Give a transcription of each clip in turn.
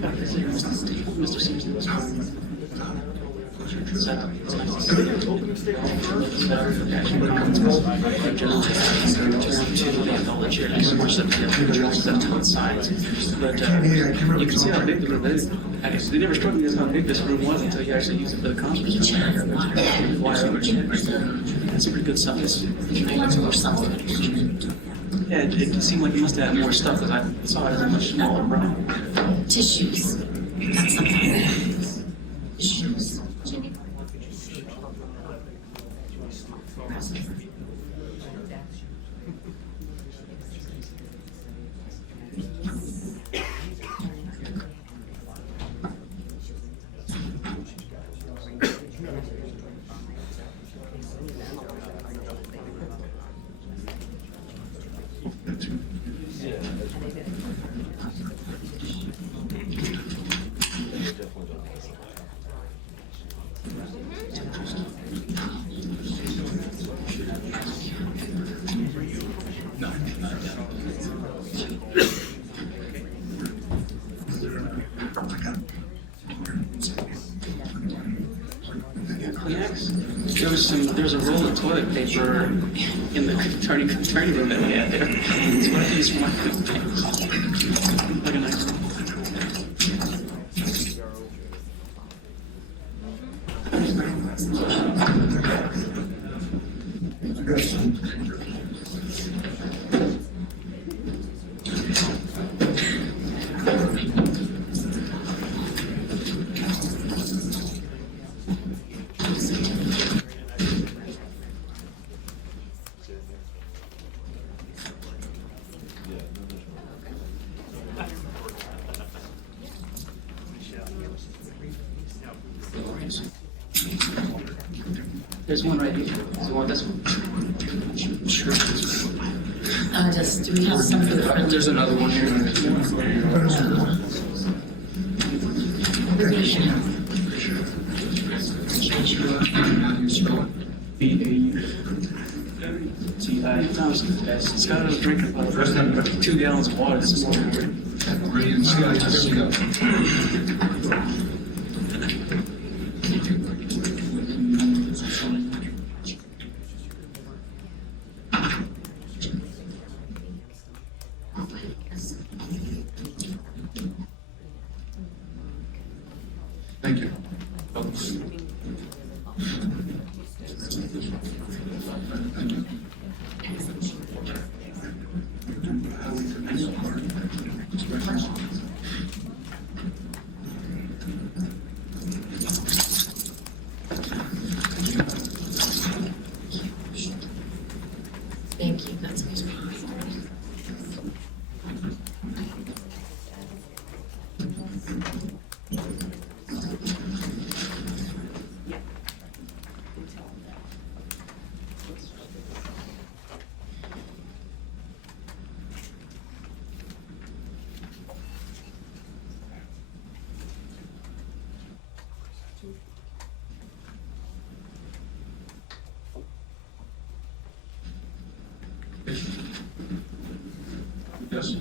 Mr. Simpson was but you can see how big the room is. They never struck me as how big this room was until you actually used it for the conference room. That's a pretty good size. Yeah, it seemed like you must have had more stuff because I saw it as a much smaller room. Tissues. That's something. Tissues. There was a roll of toilet paper in the attorney room that we had there. So what I used for my food. Like a nice roll. There's one right here. Do you want this one? Sure. Do we have some for the front? There's another one here. Scott was drinking about 2 gallons of water this morning. Thank you. Thank you. That's good. Yes.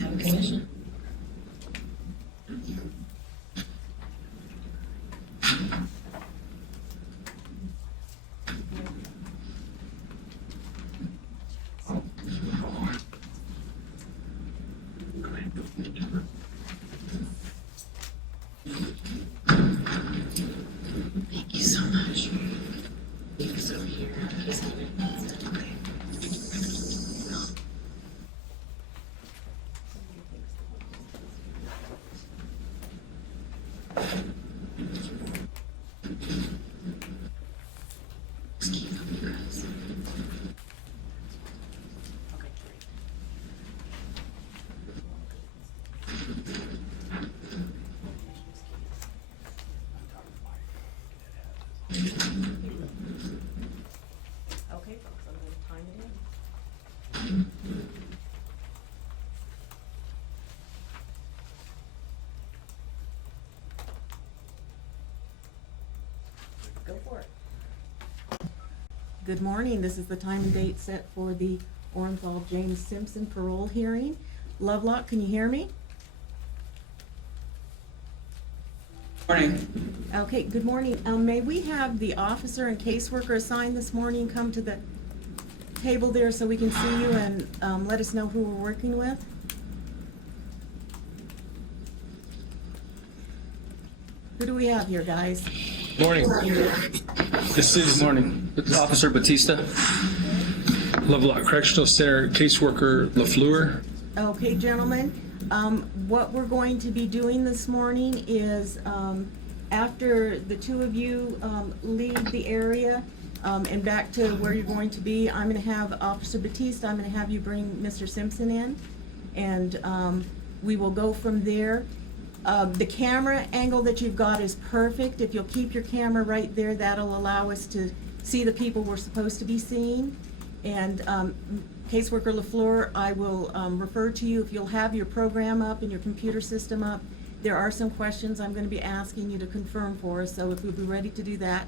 Have a commission. Thank you so much. Good morning. This is the time and date set for the Orenthal James Simpson parole hearing. Lovelock, can you hear me? Morning. Okay, good morning. May we have the officer and caseworker assigned this morning come to the table there so we can see you and let us know who we're working with? Who do we have here, guys? Morning. This is Morning. Officer Batista. Lovelock Correctional Center caseworker LaFleur. Okay, gentlemen, what we're going to be doing this morning is, after the two of you leave the area and back to where you're going to be, I'm going to have Officer Batista, I'm going to have you bring Mr. Simpson in, and we will go from there. The camera angle that you've got is perfect. If you'll keep your camera right there, that'll allow us to see the people we're supposed to be seeing. And caseworker LaFleur, I will refer to you if you'll have your program up and your computer system up. There are some questions I'm going to be asking you to confirm for us, so if you'll be ready to do that,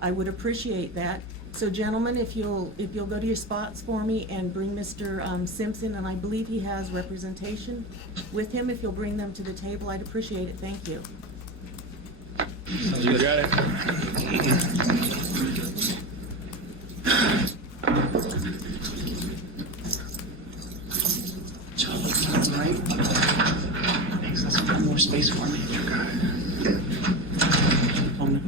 I would appreciate that. So gentlemen, if you'll go to your spots for me and bring Mr. Simpson, and I believe he has representation with him, if you'll bring them to the table, I'd appreciate it. Thank you. You got it. Right? Thanks, let's put more space for me. You got it. Hold on.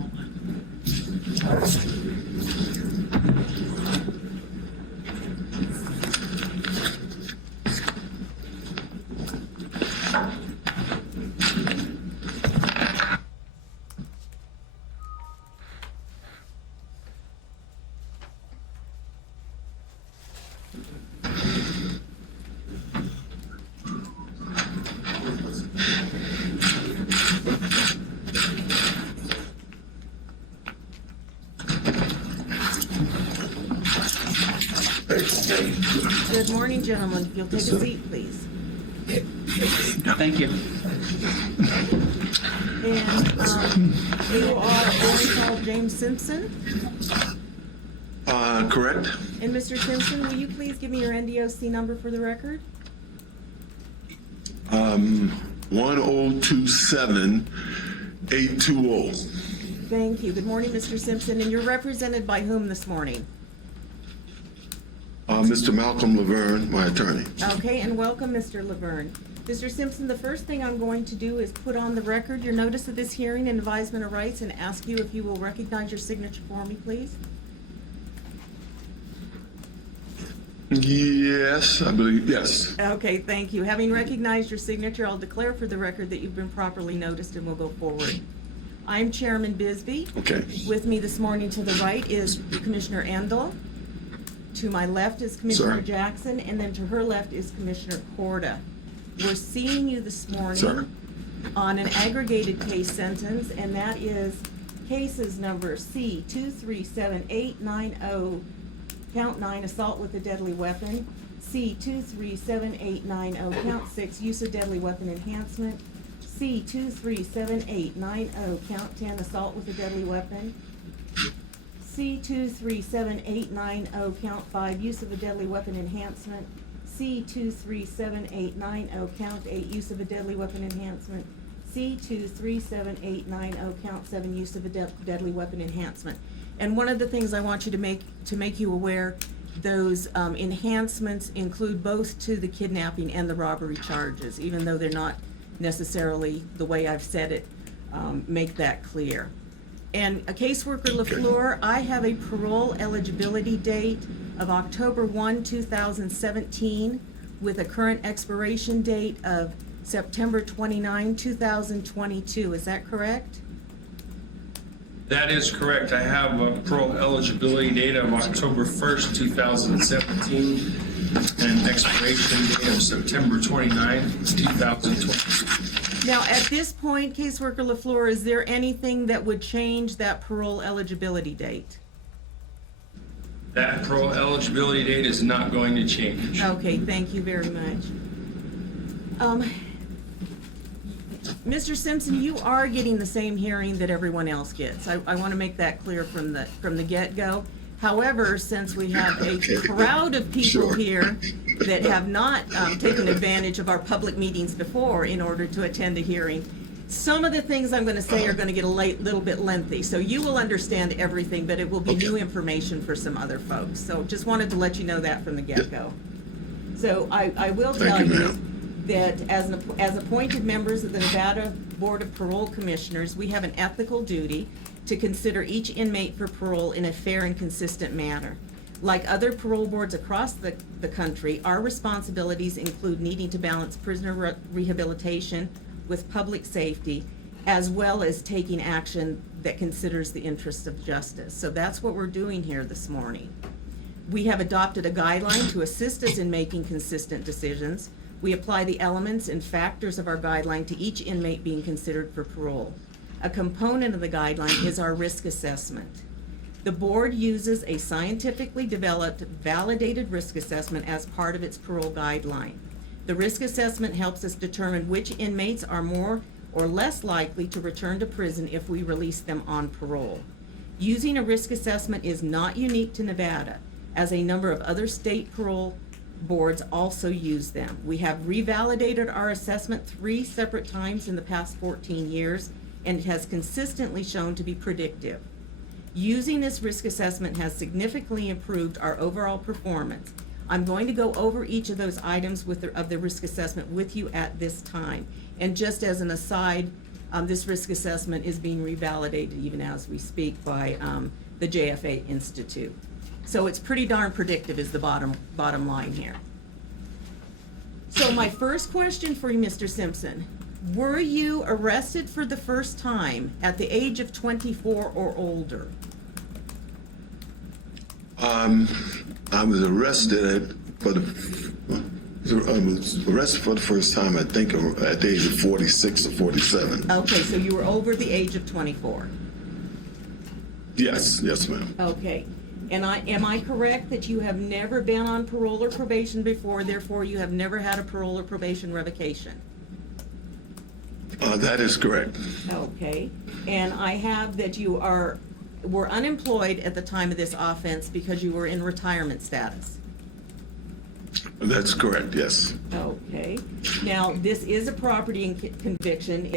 Good morning, gentlemen. If you'll take a seat, please. Thank you. And you are Orenthal James Simpson. Correct. And Mr. Simpson, will you please give me your NDOC number for the record? 1027820. Thank you. Good morning, Mr. Simpson. And you're represented by whom this morning? Mr. Malcolm Laverne, my attorney. Okay, and welcome, Mr. Laverne. Mr. Simpson, the first thing I'm going to do is put on the record your notice of this hearing and advisement of rights and ask you if you will recognize your signature for me, please. Yes, I believe, yes. Okay, thank you. Having recognized your signature, I'll declare for the record that you've been properly noticed and we'll go forward. I'm Chairman Bisbee. Okay. With me this morning to the right is Commissioner Endel. To my left is Commissioner Sir. Jackson, and then to her left is Commissioner Corda. We're seeing you this morning Sir. on an aggregated case sentence, and that is cases number C-237890, count 9, assault with a deadly weapon, C-237890, count 6, use of deadly weapon enhancement, C-237890, count 10, assault with a deadly weapon, C-237890, count 5, use of a deadly weapon enhancement, C-237890, count 8, use of a deadly weapon enhancement, C-237890, count 7, use of a deadly weapon enhancement. And one of the things I want you to make you aware, those enhancements include both to the kidnapping and the robbery charges, even though they're not necessarily the way I've said it, make that clear. And a caseworker LaFleur, I have a parole eligibility date of October 1, 2017, with a current expiration date of September 29, 2022. Is that correct? That is correct. I have a parole eligibility date of October 1st, 2017, and expiration date of September 29, 2020. Now, at this point, caseworker LaFleur, is there anything that would change that parole eligibility date? That parole eligibility date is not going to change. Okay, thank you very much. Mr. Simpson, you are getting the same hearing that everyone else gets. I want to make that clear from the get-go. However, since we have a Okay. crowd of people Sure. here that have not taken advantage of our public meetings before in order to attend a hearing, some of the things I'm going to say are going to get a little bit lengthy. So you will understand everything, but it will be new information for some other folks. So just wanted to let you know that from the get-go. So I will tell Thank you, you ma'am. that as appointed members of the Nevada Board of Parole Commissioners, we have an ethical duty to consider each inmate for parole in a fair and consistent manner. Like other parole boards across the country, our responsibilities include needing to balance prisoner rehabilitation with public safety, as well as taking action that considers the interests of justice. So that's what we're doing here this morning. We have adopted a guideline to assist us in making consistent decisions. We apply the elements and factors of our guideline to each inmate being considered for parole. A component of the guideline is our risk assessment. The board uses a scientifically developed, validated risk assessment as part of its parole guideline. The risk assessment helps us determine which inmates are more or less likely to return to prison if we release them on parole. Using a risk assessment is not unique to Nevada, as a number of other state parole boards also use them. We have revalidated our assessment 3 separate times in the past 14 years, and it has consistently shown to be predictive. Using this risk assessment has significantly improved our overall performance. I'm going to go over each of those items of the risk assessment with you at this time. And just as an aside, this risk assessment is being revalidated even as we speak by the JFA Institute. So it's pretty darn predictive is the bottom line here. So my first question for you, Mr. Simpson, were you arrested for the first time at the age of 24 or older? I was arrested for the first time, I think, at the age of 46 or 47. Okay, so you were over the age of 24. Yes, ma'am. Okay. And am I correct that you have never been on parole or probation before, therefore you have never had a parole or probation revocation? That is correct. Okay. And I have that you were unemployed at the time of this offense because you were in retirement status. That's correct, yes. Okay. Now, this is a property conviction.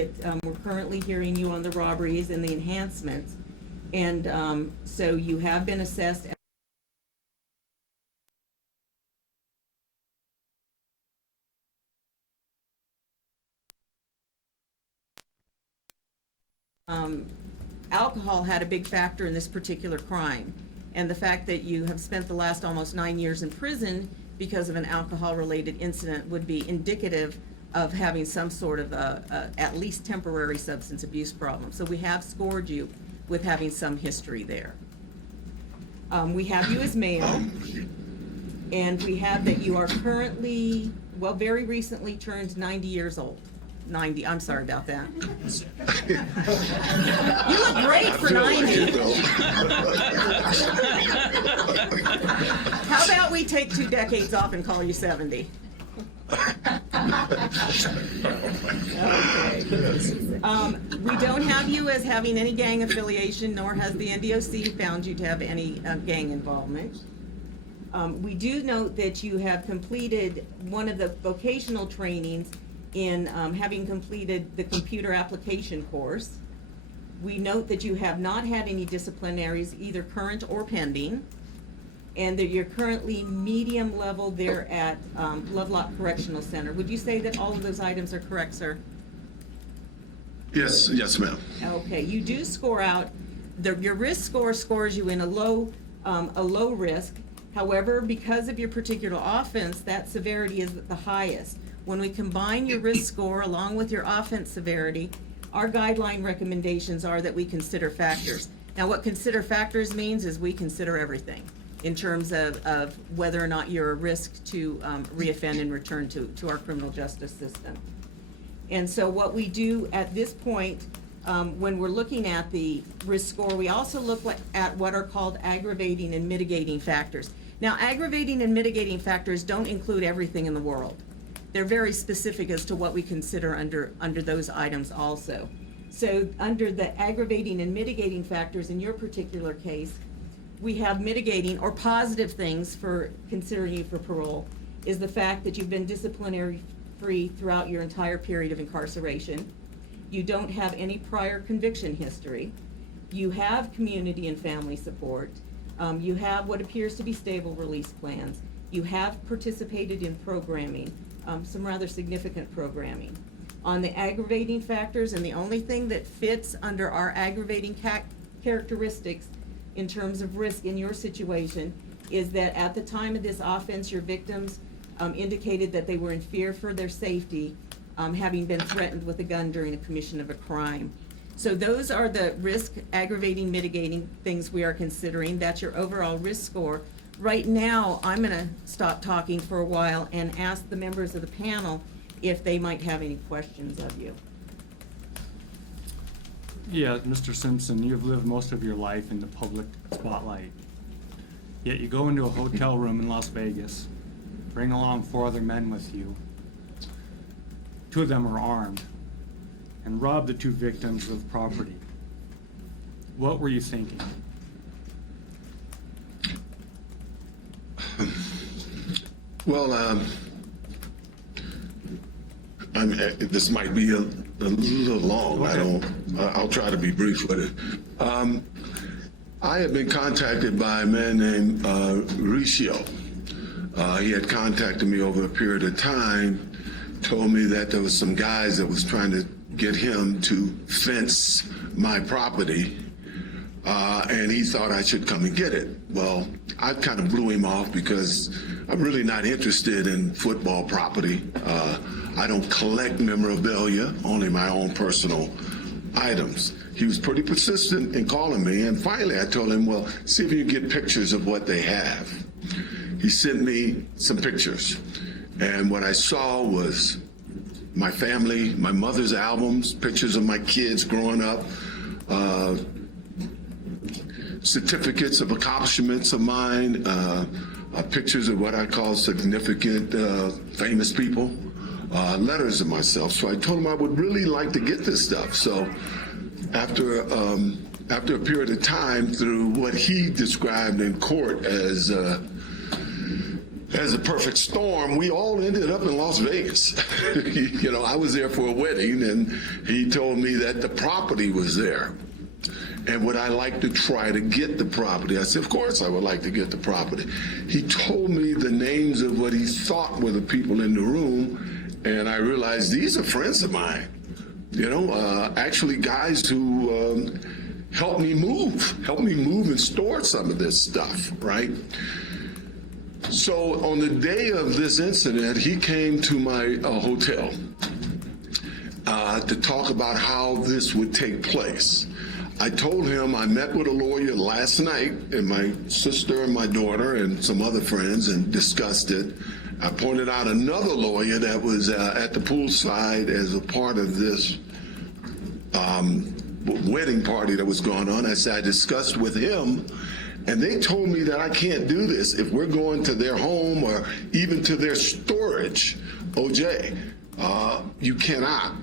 We're currently hearing you on the robberies and the enhancements. And so you have been assessed. Alcohol had a big factor in this particular crime. And the fact that you have spent the last almost 9 years in prison because of an alcohol-related incident would be indicative of having some sort of at least temporary substance abuse problem. So we have scored you with having some history there. We have you as male, and we have that you are currently, well, very recently turned 90 years old. 90, I'm sorry about that. You look great for 90. How about we take 2 decades off and call you 70? Okay. We don't have you as having any gang affiliation, nor has the NDOC found you to have any gang involvement. We do note that you have completed one of the vocational trainings in having completed the computer application course. We note that you have not had any disciplinaries, either current or pending, and that you're currently medium level there at Lovelock Correctional Center. Would you say that all of those items are correct, sir? Yes, ma'am. Okay, you do score out, your risk score scores you in a low risk. However, because of your particular offense, that severity is the highest. When we combine your risk score along with your offense severity, our guideline recommendations are that we consider factors. Now, what consider factors means is we consider everything in terms of whether or not you're a risk to reoffend and return to our criminal justice system. And so what we do at this point, when we're looking at the risk score, we also look at what are called aggravating and mitigating factors. Now, aggravating and mitigating factors don't include everything in the world. They're very specific as to what we consider under those items also. So under the aggravating and mitigating factors in your particular case, we have mitigating or positive things for considering you for parole is the fact that you've been disciplinary free throughout your entire period of incarceration. You don't have any prior conviction history. You have community and family support. You have what appears to be stable release plans. You have participated in programming, some rather significant programming. On the aggravating factors, and the only thing that fits under our aggravating characteristics in terms of risk in your situation is that at the time of this offense, your victims indicated that they were in fear for their safety, having been threatened with a gun during a commission of a crime. So those are the risk aggravating mitigating things we are considering. That's your overall risk score. Right now, I'm gonna stop talking for a while and ask the members of the panel if they might have any questions of you. Yeah, Mr. Simpson, you've lived most of your life in the public spotlight. Yet you go into a hotel room in Las Vegas, bring along 4 other men with you. 2 of them are armed, and rob the 2 victims of property. What were you thinking? Well, this might be a little long. Okay. I'll try to be brief with it. I had been contacted by a man named Ricio. He had contacted me over a period of time, told me that there was some guys that was trying to get him to fence my property, and he thought I should come and get it. Well, I kind of blew him off because I'm really not interested in football property. I don't collect memorabilia, only my own personal items. He was pretty persistent in calling me, and finally I told him, well, see if you can get pictures of what they have. He sent me some pictures, and what I saw was my family, my mother's albums, pictures of my kids growing up, certificates of accomplishments of mine, pictures of what I call significant famous people, letters of myself. So I told him I would really like to get this stuff. So after a period of time, through what he described in court as a perfect storm, we all ended up in Las Vegas. You know, I was there for a wedding, and he told me that the property was there. And would I like to try to get the property? I said, of course I would like to get the property. He told me the names of what he thought were the people in the room, and I realized these are friends of mine. You know, actually guys who helped me move and store some of this stuff, right? So on the day of this incident, he came to my hotel to talk about how this would take place. I told him I met with a lawyer last night, and my sister and my daughter and some other friends, and discussed it. I pointed out another lawyer that was at the poolside as a part of this wedding party that was going on. I said I discussed with him, and they told me that I can't do this. If we're going to their home or even to their storage, OJ, you cannot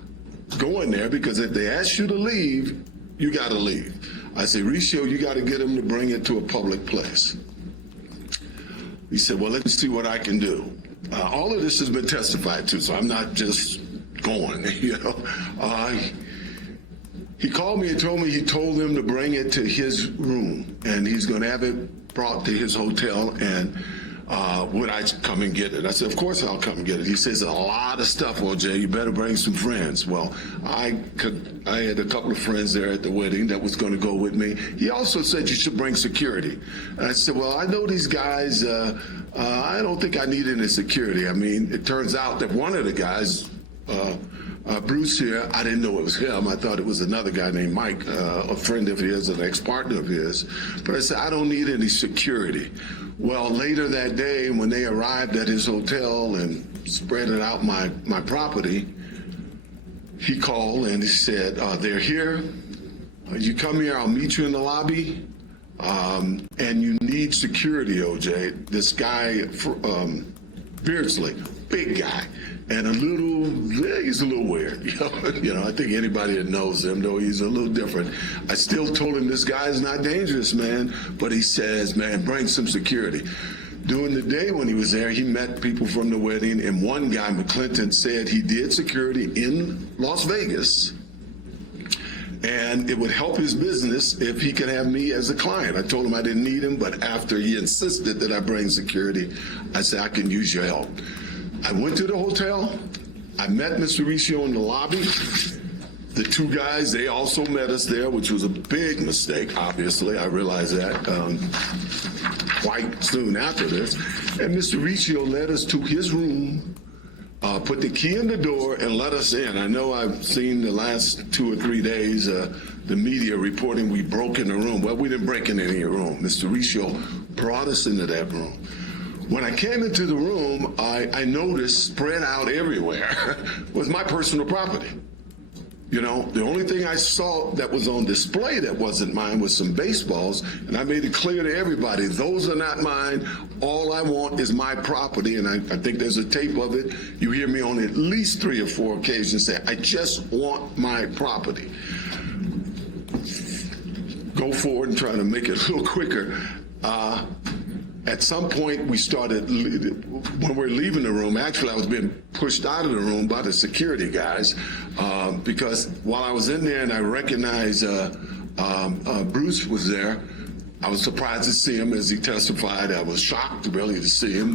go in there, because if they ask you to leave, you got to leave. I said, Ricio, you got to get him to bring it to a public place. He said, well, let me see what I can do. All of this has been testified to, so I'm not just going, you know. He called me and told me he told them to bring it to his room, and he's going to have it brought to his hotel, and would I come and get it? I said, of course I'll come and get it. He says, a lot of stuff, OJ, you better bring some friends. Well, I had a couple of friends there at the wedding that was going to go with me. He also said you should bring security. And I said, well, I know these guys, I don't think I need any security. I mean, it turns out that one of the guys, Bruce here, I didn't know it was him. I thought it was another guy named Mike, a friend of his, an ex-partner of his. But I said, I don't need any security. Well, later that day, when they arrived at his hotel and spreaded out my property, he called and he said, they're here. You come here, I'll meet you in the lobby. And you need security, OJ. This guy, Beardsley, big guy, and he's a little weird. I think anybody that knows him, though, he's a little different. I still told him this guy is not dangerous, man, but he says, man, bring some security. During the day when he was there, he met people from the wedding, and one guy, McClinton, said he did security in Las Vegas, and it would help his business if he could have me as a client. I told him I didn't need him, but after he insisted that I bring security, I said, I can use your help. I went to the hotel. I met Mr. Riccio in the lobby. The two guys, they also met us there, which was a big mistake, obviously. I realized that quite soon after this. And Mr. Riccio led us to his room, put the key in the door, and let us in. I know I've seen the last 2 or 3 days the media reporting we broke in the room. Well, we didn't break in any room. Mr. Riccio brought us into that room. When I came into the room, I noticed spread out everywhere was my personal property. The only thing I saw that was on display that wasn't mine was some baseballs, and I made it clear to everybody, those are not mine. All I want is my property, and I think there's a tape of it. You hear me on at least 3 or 4 occasions say, I just want my property. Go forward and try to make it a little quicker. At some point, we started, when we're leaving the room, actually I was being pushed out of the room by the security guys because while I was in there and I recognized Bruce was there, I was surprised to see him as he testified. I was shocked really to see him.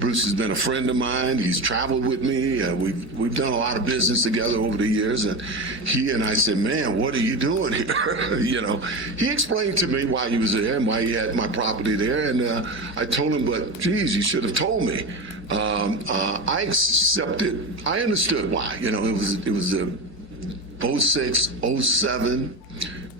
Bruce has been a friend of mine. He's traveled with me. We've done a lot of business together over the years. And he and I said, man, what are you doing here? He explained to me why he was there and why he had my property there. And I told him, but geez, you should have told me. I accepted, I understood why. It was 06, 07.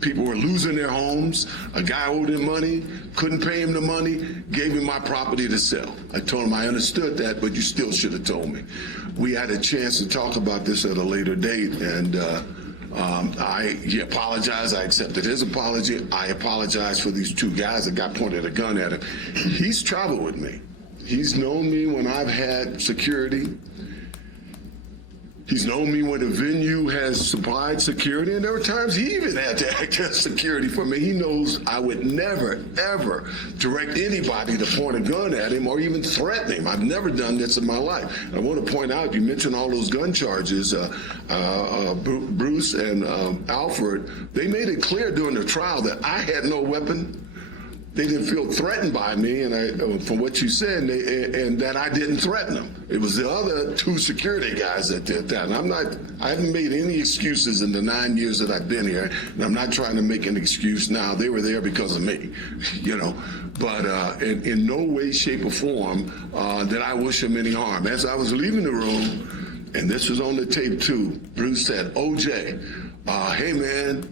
People were losing their homes. A guy owed him money, couldn't pay him the money, gave him my property to sell. I told him I understood that, but you still should have told me. We had a chance to talk about this at a later date, and he apologized. I accepted his apology. I apologized for these 2 guys that got pointed a gun at him. He's traveled with me. He's known me when I've had security. He's known me when the venue has supplied security, and there were times he even had to act as security for me. He knows I would never, ever direct anybody to point a gun at him or even threaten him. I've never done this in my life. And I want to point out, you mentioned all those gun charges. Bruce and Alfred, they made it clear during the trial that I had no weapon. They didn't feel threatened by me, and from what you said, and that I didn't threaten them. It was the other 2 security guys that did that. And I haven't made any excuses in the 9 years that I've been here, and I'm not trying to make an excuse now. They were there because of me, But in no way, shape, or form did I wish them any harm. As I was leaving the room, and this was on the tape too, Bruce said, OJ, hey man,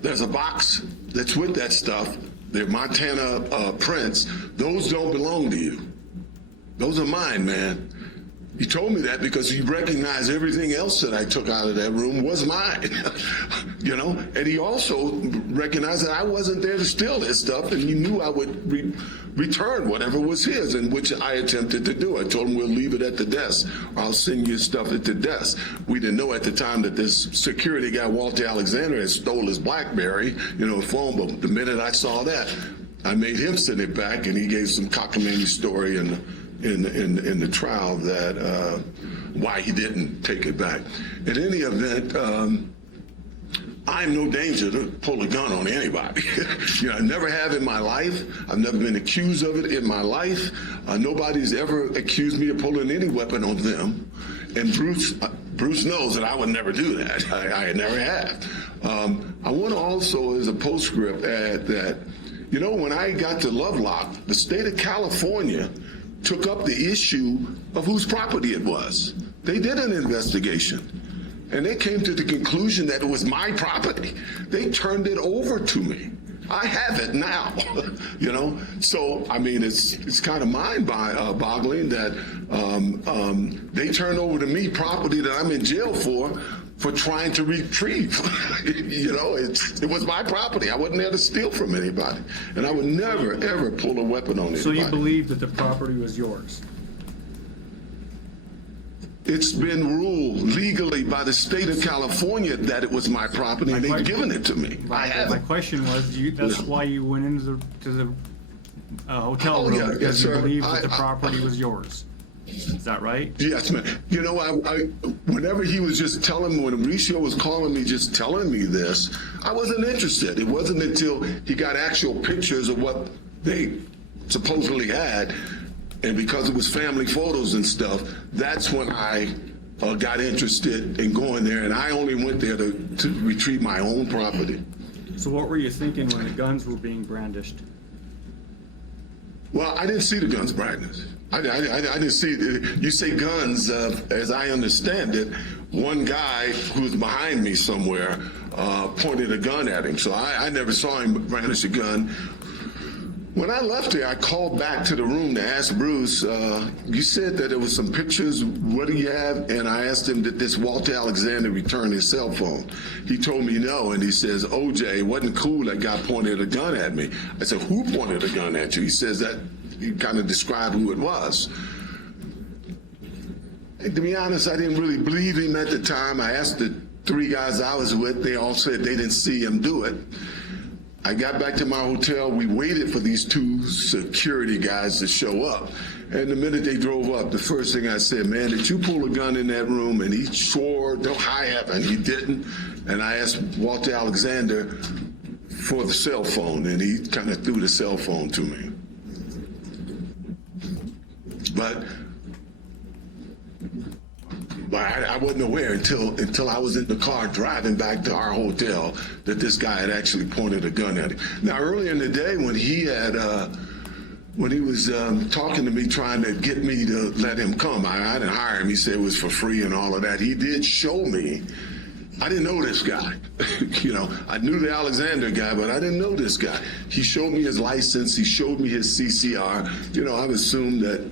there's a box that's with that stuff. They're Montana prints. Those don't belong to you. Those are mine, man. He told me that because he recognized everything else that I took out of that room was mine, And he also recognized that I wasn't there to steal his stuff, and he knew I would return whatever was his, and which I attempted to do. I told him we'll leave it at the desk, or I'll send you stuff at the desk. We didn't know at the time that this security guy, Walter Alexander, had stole his BlackBerry, phone. But the minute I saw that, I made him send it back, and he gave some cockamamie story in the trial that why he didn't take it back. In any event, I'm no danger to pull a gun on anybody. I never have in my life. I've never been accused of it in my life. Nobody's ever accused me of pulling any weapon on them. And Bruce knows that I would never do that. I never have. I want to also, as a postscript, add that, when I got to Lovelock, the state of California took up the issue of whose property it was. They did an investigation, and they came to the conclusion that it was my property. They turned it over to me. I have it now, So, it's kind of mind-boggling that they turned over to me property that I'm in jail for for trying to retrieve. You know, it was my property. I wasn't there to steal from anybody. And I would never, ever pull a weapon on anybody. So you believe that the property was yours? It's been ruled legally by the state of California that it was my property, and they've given it to me. I My haven't. question was, that's why you went into the hotel Oh, room, yeah, because yes, you sir. believed that the I- property was yours. Is that right? Yes, man. You know, I whenever he was just telling me, when Mauricio was calling me, just telling me this, I wasn't interested. It wasn't until he got actual pictures of what they supposedly had, and because it was family photos and stuff, that's when I got interested in going there, and I only went there to retrieve my own property. So what were you thinking when the guns were being brandished? Well, I didn't see the guns brandished. I didn't see, you say guns, as I understand it, one guy who's behind me somewhere pointed a gun at him. So I never saw him brandish a gun. When I left there, I called back to the room to ask Bruce, you said that there was some pictures, what do you have? And I asked him, did this Walter Alexander return his cell phone? He told me no, and he says, OJ, it wasn't cool that guy pointed a gun at me. I said, who pointed a gun at you? He says that, he kind of described who it was. And to be honest, I didn't really believe him at the time. I asked the 3 guys I was with, they all said they didn't see him do it. I got back to my hotel. We waited for these 2 security guys to show up. And the minute they drove up, the first thing I said, man, did you pull a gun in that room? And he swore, no, I haven't. He didn't. And I asked Walter Alexander for the cell phone, and he kind of threw the cell phone to me. But I wasn't aware until I was in the car driving back to our hotel that this guy had actually pointed a gun at him. Now, earlier in the day when he was talking to me, trying to get me to let him come, I didn't hire him. He said it was for free and all of that. He did show me. I didn't know this guy. You know, I knew the Alexander guy, but I didn't know this guy. He showed me his license. He showed me his CCR. You know, I've assumed that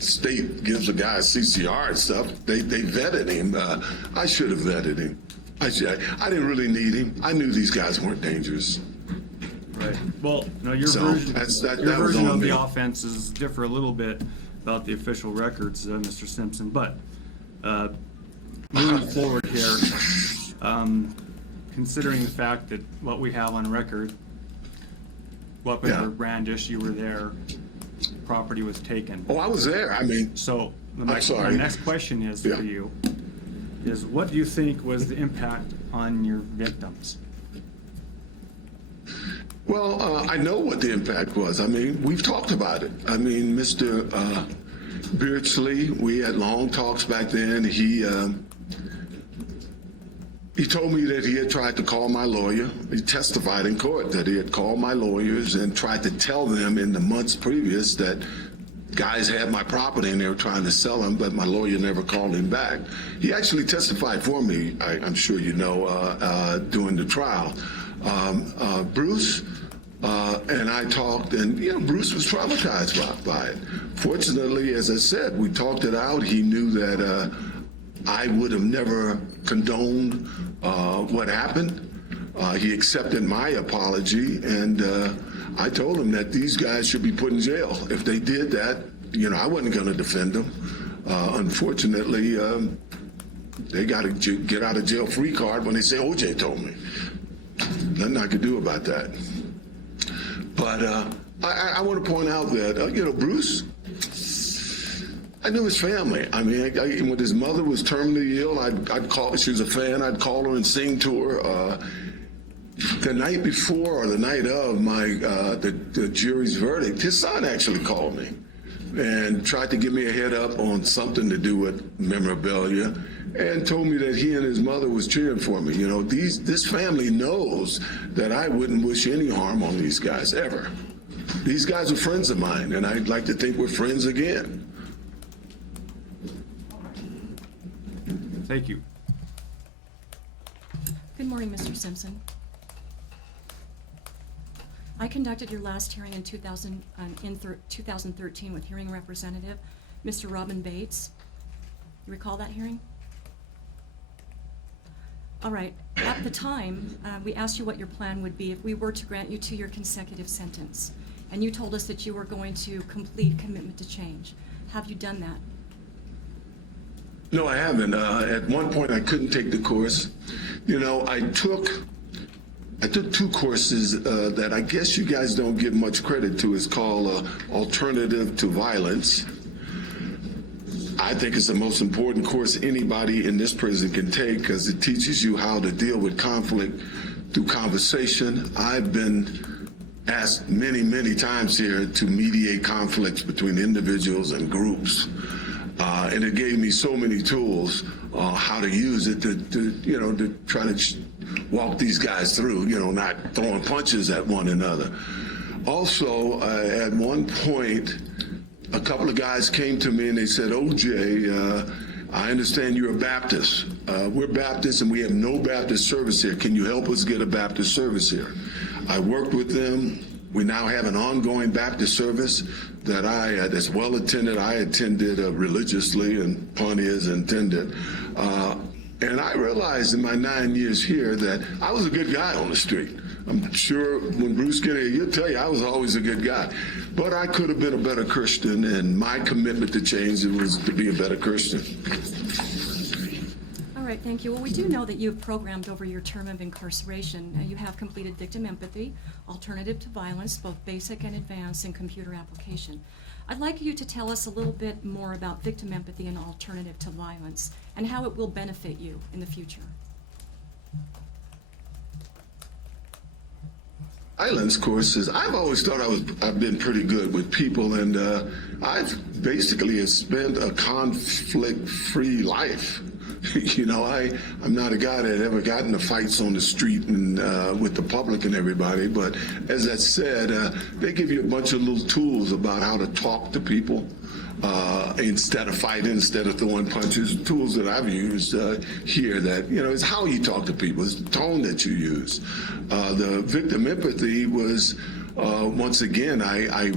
state gives a guy a CCR and stuff. They vetted him. I should have vetted him. I didn't really need him. I knew these guys weren't dangerous. Right. Well, no, your So, version, that was your version on of me. the offenses differ a little bit about the official records, Mr. Simpson. But moving forward here, considering the fact that what we have on record, weapons Yeah. were brandished, you were there, property was taken. Oh, I was there. I mean, So I'm sorry. my next question is Yeah. for you, is what do you think was the impact on your victims? well, I know what the impact was. I mean, we've talked about it. I mean, Mr. Beardsley, we had long talks back then. He told me that he had tried to call my lawyer. He testified in court that he had called my lawyers and tried to tell them in the months previous that guys had my property and they were trying to sell them, but my lawyer never called him back. He actually testified for me, I'm sure you know, during the trial. Bruce and I talked, and you know, Bruce was traumatized by it. Fortunately, as I said, we talked it out. He knew that I would have never condoned what happened. He accepted my apology, and I told him that these guys should be put in jail. If they did that, you know, I wasn't going to defend them. Unfortunately, they got a get out of jail free card when they say OJ told me. Nothing I could do about that. But I want to point out that, you know, Bruce, I knew his family. I mean, when his mother was terminally ill, I'd call. She was a fan. I'd call her and sing to her. The night before or the night of the jury's verdict, his son actually called me and tried to give me a head up on something to do with memorabilia, and told me that he and his mother was cheering for me. You know, this family knows that I wouldn't wish any harm on these guys ever. These guys are friends of mine, and I'd like to think we're friends again. Thank you. Good morning, Mr. Simpson. I conducted your last hearing in 2013 with hearing representative, Mr. Robin Bates. You recall that hearing? All right. At the time, we asked you what your plan would be if we were to grant you 2-year consecutive sentence. And you told us that you were going to complete commitment to change. Have you done that? No, I haven't. At one point, I couldn't take the course. You know, I took 2 courses that I guess you guys don't give much credit to. It's called Alternative to Violence. I think it's the most important course anybody in this prison can take because it teaches you how to deal with conflict through conversation. I've been asked many, many times here to mediate conflicts between individuals and groups. And it gave me so many tools how to use it to try to walk these guys through, not throwing punches at one another. Also, at one point, a couple of guys came to me and they said, OJ, I understand you're a Baptist. We're Baptists and we have no Baptist service here. Can you help us get a Baptist service here? I worked with them. We now have an ongoing Baptist service that's well attended. I attended religiously, and pun is intended. And I realized in my 9 years here that I was a good guy on the street. I'm sure when Bruce get here, he'll tell you I was always a good guy. But I could have been a better Christian, and my commitment to change was to be a better Christian. All right, thank you. Well, we do know that you've programmed over your term of incarceration. You have completed victim empathy, alternative to violence, both basic and advanced, and computer application. I'd like you to tell us a little bit more about victim empathy and alternative to violence and how it will benefit you in the future. Violence courses, I've always thought I've been pretty good with people, and I've basically spent a conflict-free life. I'm not a guy that ever got into fights on the street and with the public and everybody, but as I said, they give you a bunch of little tools about how to talk to people instead of fighting, instead of throwing punches. Tools that I've used here that, it's how you talk to people, it's the tone that you use. The victim empathy was, once again, I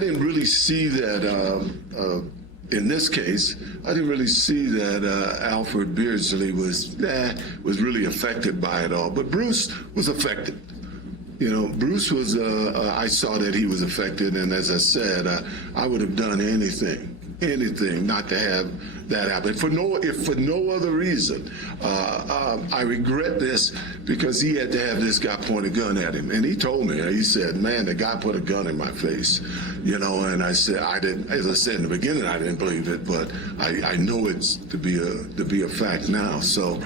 didn't really see that in this case, I didn't really see that Alfred Beardsley was really affected by it all. But Bruce was affected. Bruce was, I saw that he was affected, and as I said, I would have done anything not to have that happen. If for no other reason. I regret this because he had to have this guy point a gun at him. And he told me, he said, man, the guy put a gun in my face. And I said, as I said in the beginning, I didn't believe it, but I know it's to be a fact now. So,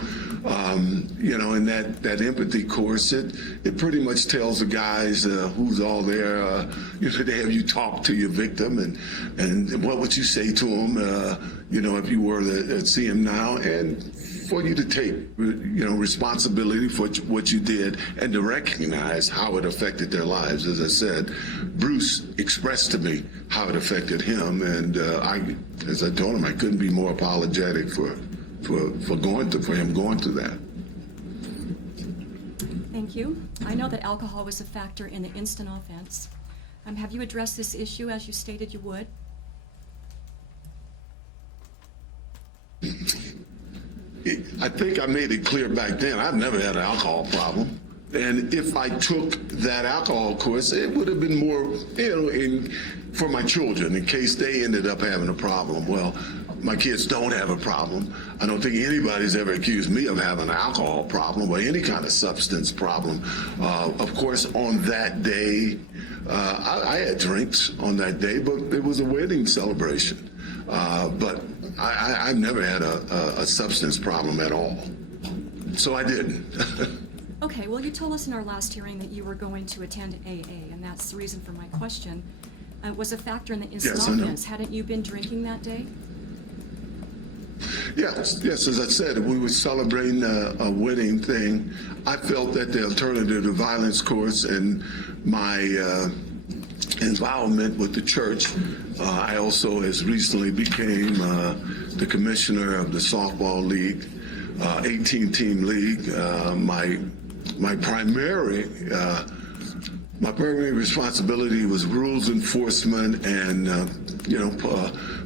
in that empathy course, it pretty much tells the guys who's all there. They have you talk to your victim and what would you say to him, if you were to see him now, and for you to take, responsibility for what you did and to recognize how it affected their lives. As I said, Bruce expressed to me how it affected him, and as I told him, I couldn't be more apologetic for him going through that. Thank you. I know that alcohol was a factor in the instant offense. Have you addressed this issue as you stated you would? I think I made it clear back then, I've never had an alcohol problem. And if I took that alcohol course, it would have been more, for my children, in case they ended up having a problem. Well, my kids don't have a problem. I don't think anybody's ever accused me of having an alcohol problem or any kind of substance problem. Of course, on that day, I had drinks on that day, but it was a wedding celebration. But I've never had a substance problem at all. So I didn't. Okay, well, you told us in our last hearing that you were going to attend AA, and that's the reason for my question. Was a factor in the instant offense. Hadn't you been drinking that day? Yes, as I said, we were celebrating a wedding thing. I felt that the alternative to violence course and my involvement with the church, I also as recently became the commissioner of the softball league, 18-team league. My primary My primary responsibility was rules enforcement and,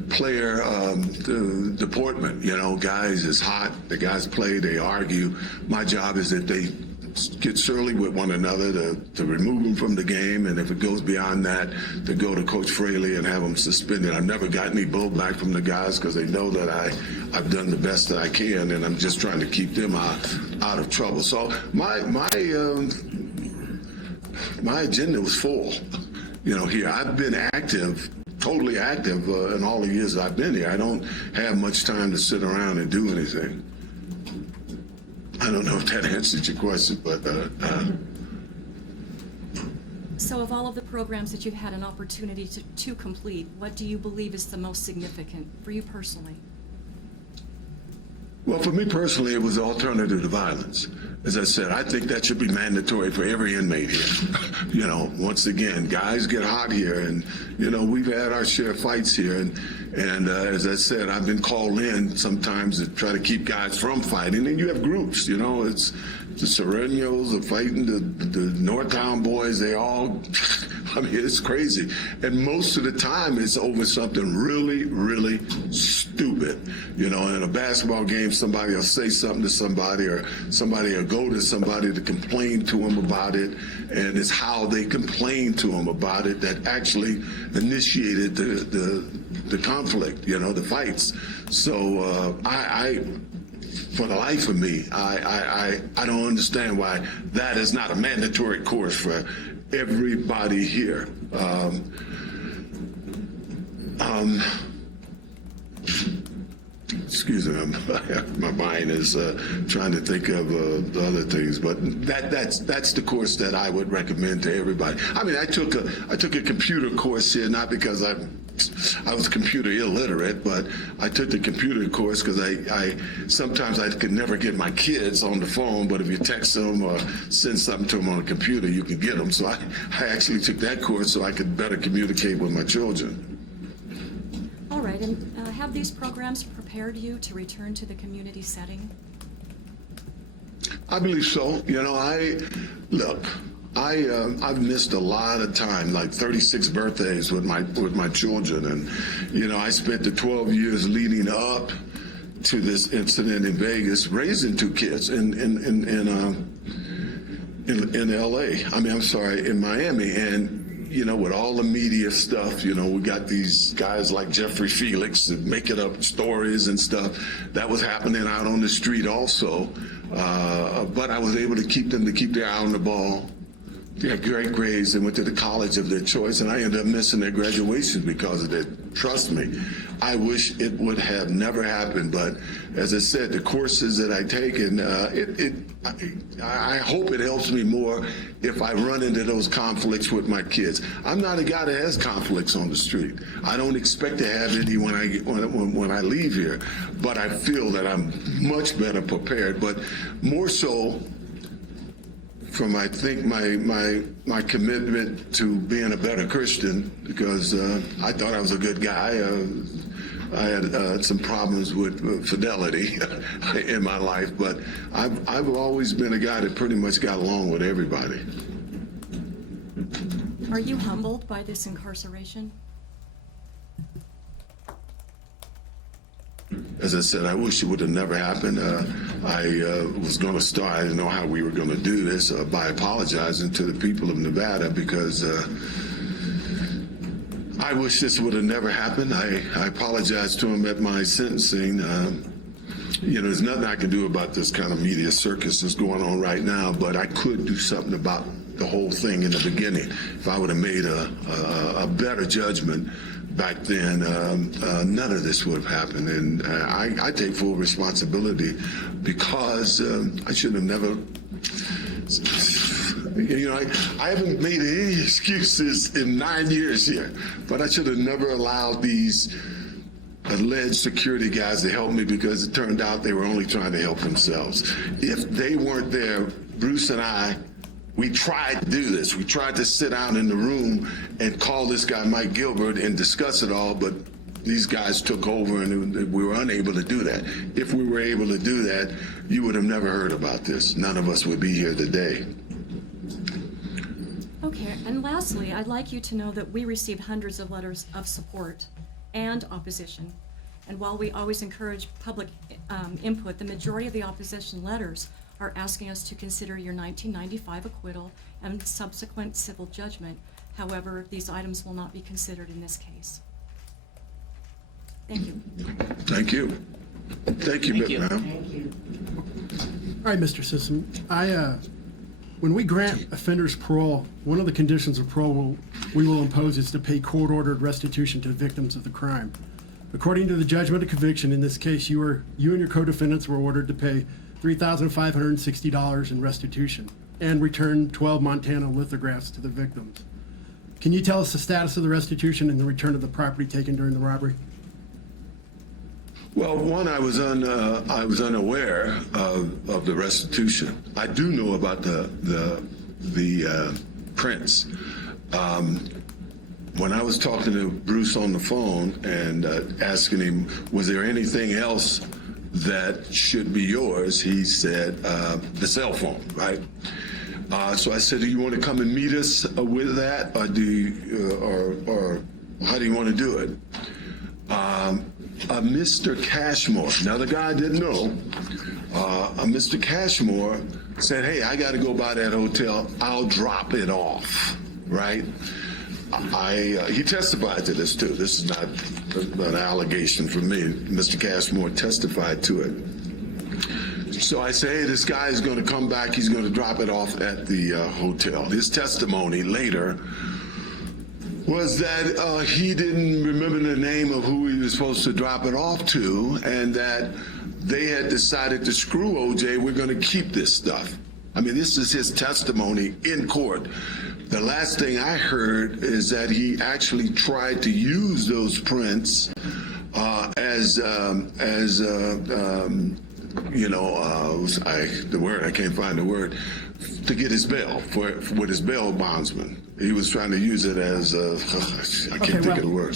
player deportment. Guys is hot, the guys play, they argue. My job is if they get surly with one another to remove them from the game, and if it goes beyond that, to go to Coach Fraley and have them suspended. I've never got any blowback from the guys because they know that I've done the best that I can, and I'm just trying to keep them out of trouble. So my agenda was full. Here I've been active, totally active in all the years I've been here. I don't have much time to sit around and do anything. I don't know if that answered your question, but So of all of the programs that you've had an opportunity to complete, what do you believe is the most significant for you personally? well, for me personally, it was alternative to violence. As I said, I think that should be mandatory for every inmate here. Once again, guys get hot here, and we've had our share of fights here, and as I said, I've been called in sometimes to try to keep guys from fighting. And you have groups, it's the Serenos are fighting, the Northtown boys. They all, it's crazy. And most of the time, it's over something really, really stupid. In a basketball game, somebody will say something to somebody, or somebody will go to somebody to complain to them about it, and it's how they complain to them about it that actually initiated the conflict, the fights. So I for the life of me, I don't understand why that is not a mandatory course for everybody here. Excuse me, my mind is trying to think of the other things, but that's the course that I would recommend to everybody. I mean, I took a computer course here, not because I was computer illiterate, but I took the computer course because I sometimes I could never get my kids on the phone, but if you text them or send something to them on a computer, you can get them. So I actually took that course so I could better communicate with my children. All right, and have these programs prepared you to return to the community setting? I believe so. I've missed a lot of time, like 36 birthdays with my children, and I spent the 12 years leading up to this incident in Vegas raising two kids in LA. In Miami, and with all the media stuff, we got these guys like Jeffrey Felix making up stories and stuff. That was happening out on the street also. But I was able to keep their eye on the ball. They had great grades. They went to the college of their choice, and I ended up missing their graduation because of it. Trust me, I wish it would have never happened. But as I said, the courses that I take, and I hope it helps me more if I run into those conflicts with my kids. I'm not a guy that has conflicts on the street. I don't expect to have any when I leave here, but I feel that I'm much better prepared. But more so, from my commitment to being a better Christian, because I thought I was a good guy. I had some problems with fidelity in my life, but I've always been a guy that pretty much got along with everybody. Are you humbled by this incarceration? As I said, I wish it would have never happened. I was going to start, I didn't know how we were going to do this, by apologizing to the people of Nevada, because I wish this would have never happened. I apologized to them at my sentencing. There's nothing I can do about this kind of media circus that's going on right now, but I could do something about the whole thing in the beginning. If I would have made a better judgment back then, none of this would have happened. And I take full responsibility, because I should have never, I haven't made any excuses in 9 years here, but I should have never allowed these alleged security guys to help me, because it turned out they were only trying to help themselves. If they weren't there, Bruce and we tried to do this. We tried to sit down in the room and call this guy Mike Gilbert and discuss it all, but these guys took over, and we were unable to do that. If we were able to do that, you would have never heard about this. None of us would be here today. Okay, and lastly, I'd like you to know that we received hundreds of letters of support and opposition. And while we always encourage public input, the majority of the opposition letters are asking us to consider your 1995 acquittal and subsequent civil judgment. However, these items will not be considered in this case. Thank you. Thank you. Thank you, Thank you. ma'am. All right, Mr. Simpson, when we grant offenders parole, one of the conditions of parole we will impose is to pay court-ordered restitution to victims of the crime. According to the judgment of conviction, in this case, you and your co-defendants were ordered to pay $3,560 in restitution and return 12 Montana lithographs to the victims. Can you tell us the status of the restitution and the return of the property taken during the robbery? Well, one, I was unaware of the restitution. I do know about the prints. When I was talking to Bruce on the phone and asking him, was there anything else that should be yours? He said, the cell phone, right? So I said, do you want to come and meet us with that, or or how do you want to do it? Mr. Cashmore, now the guy didn't know, Mr. Cashmore said, hey, I got to go by that hotel, I'll drop it off, right? He testified to this too. This is not an allegation from me. Mr. Cashmore testified to it. So I say, hey, this guy is going to come back, he's going to drop it off at the hotel. His testimony later was that he didn't remember the name of who he was supposed to drop it off to, and that they had decided to screw OJ, we're going to keep this stuff. I mean, this is his testimony in court. The last thing I heard is that he actually tried to use those prints I can't find the word, to get his bail with his bail bondsman. He was trying to use it as I can't think of the word.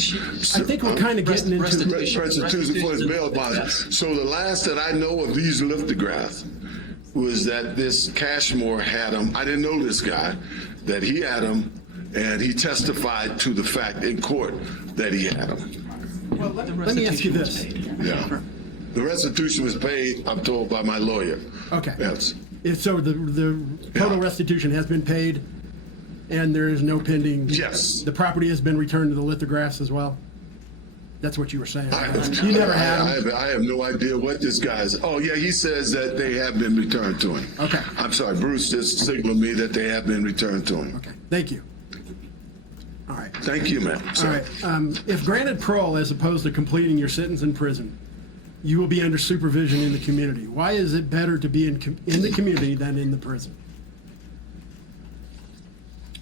I think we're kind of getting into restitution for his bail bondsman. Yes. So the last that I know of these lithographs was that this Cashmore had them. I didn't know this guy, that he had them, and he testified to the fact in court that he had them. Well, let me ask you this. Yeah. The restitution was paid, I'm told, by my lawyer. Okay. Yes. So the total restitution has been paid, and there is no pending? Yes. The property has been returned to the lithographs as well? That's what you were saying. You never had them? I have no idea what this guy's. Oh, yeah, he says that they have been returned to him. Okay. I'm sorry, Bruce just signaled me that they have been returned to him. Okay, thank you. All right. Thank you, ma'am. All right. If granted parole as opposed to completing your sentence in prison, you will be under supervision in the community. Why is it better to be in the community than in the prison?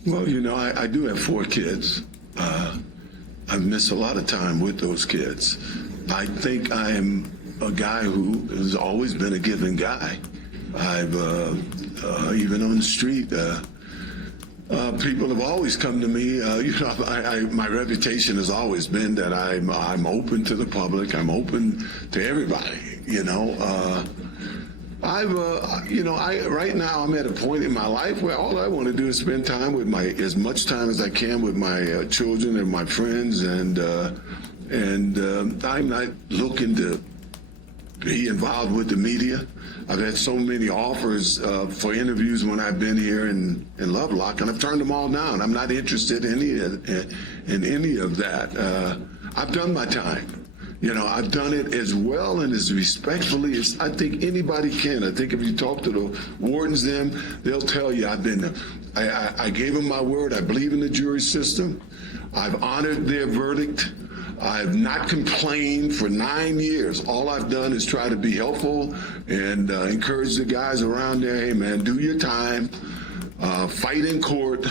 Well, you know, I do have 4 kids. I've missed a lot of time with those kids. I think I am a guy who has always been a giving guy. I've, even on the street, people have always come to me. My reputation has always been that I'm open to the public. I'm open to everybody. You know, right now I'm at a point in my life where all I want to do is spend time with as much time as I can with my children and my friends, and I'm not looking to be involved with the media. I've had so many offers for interviews when I've been here in Lovelock, and I've turned them all down. I'm not interested in any of that. I've done my time. You know, I've done it as well and as respectfully as I think anybody can. I think if you talk to the wardens, they'll tell you I've been there. I gave them my word. I believe in the jury system. I've honored their verdict. I've not complained for 9 years. All I've done is try to be helpful and encourage the guys around there, hey man, do your time, fight in court,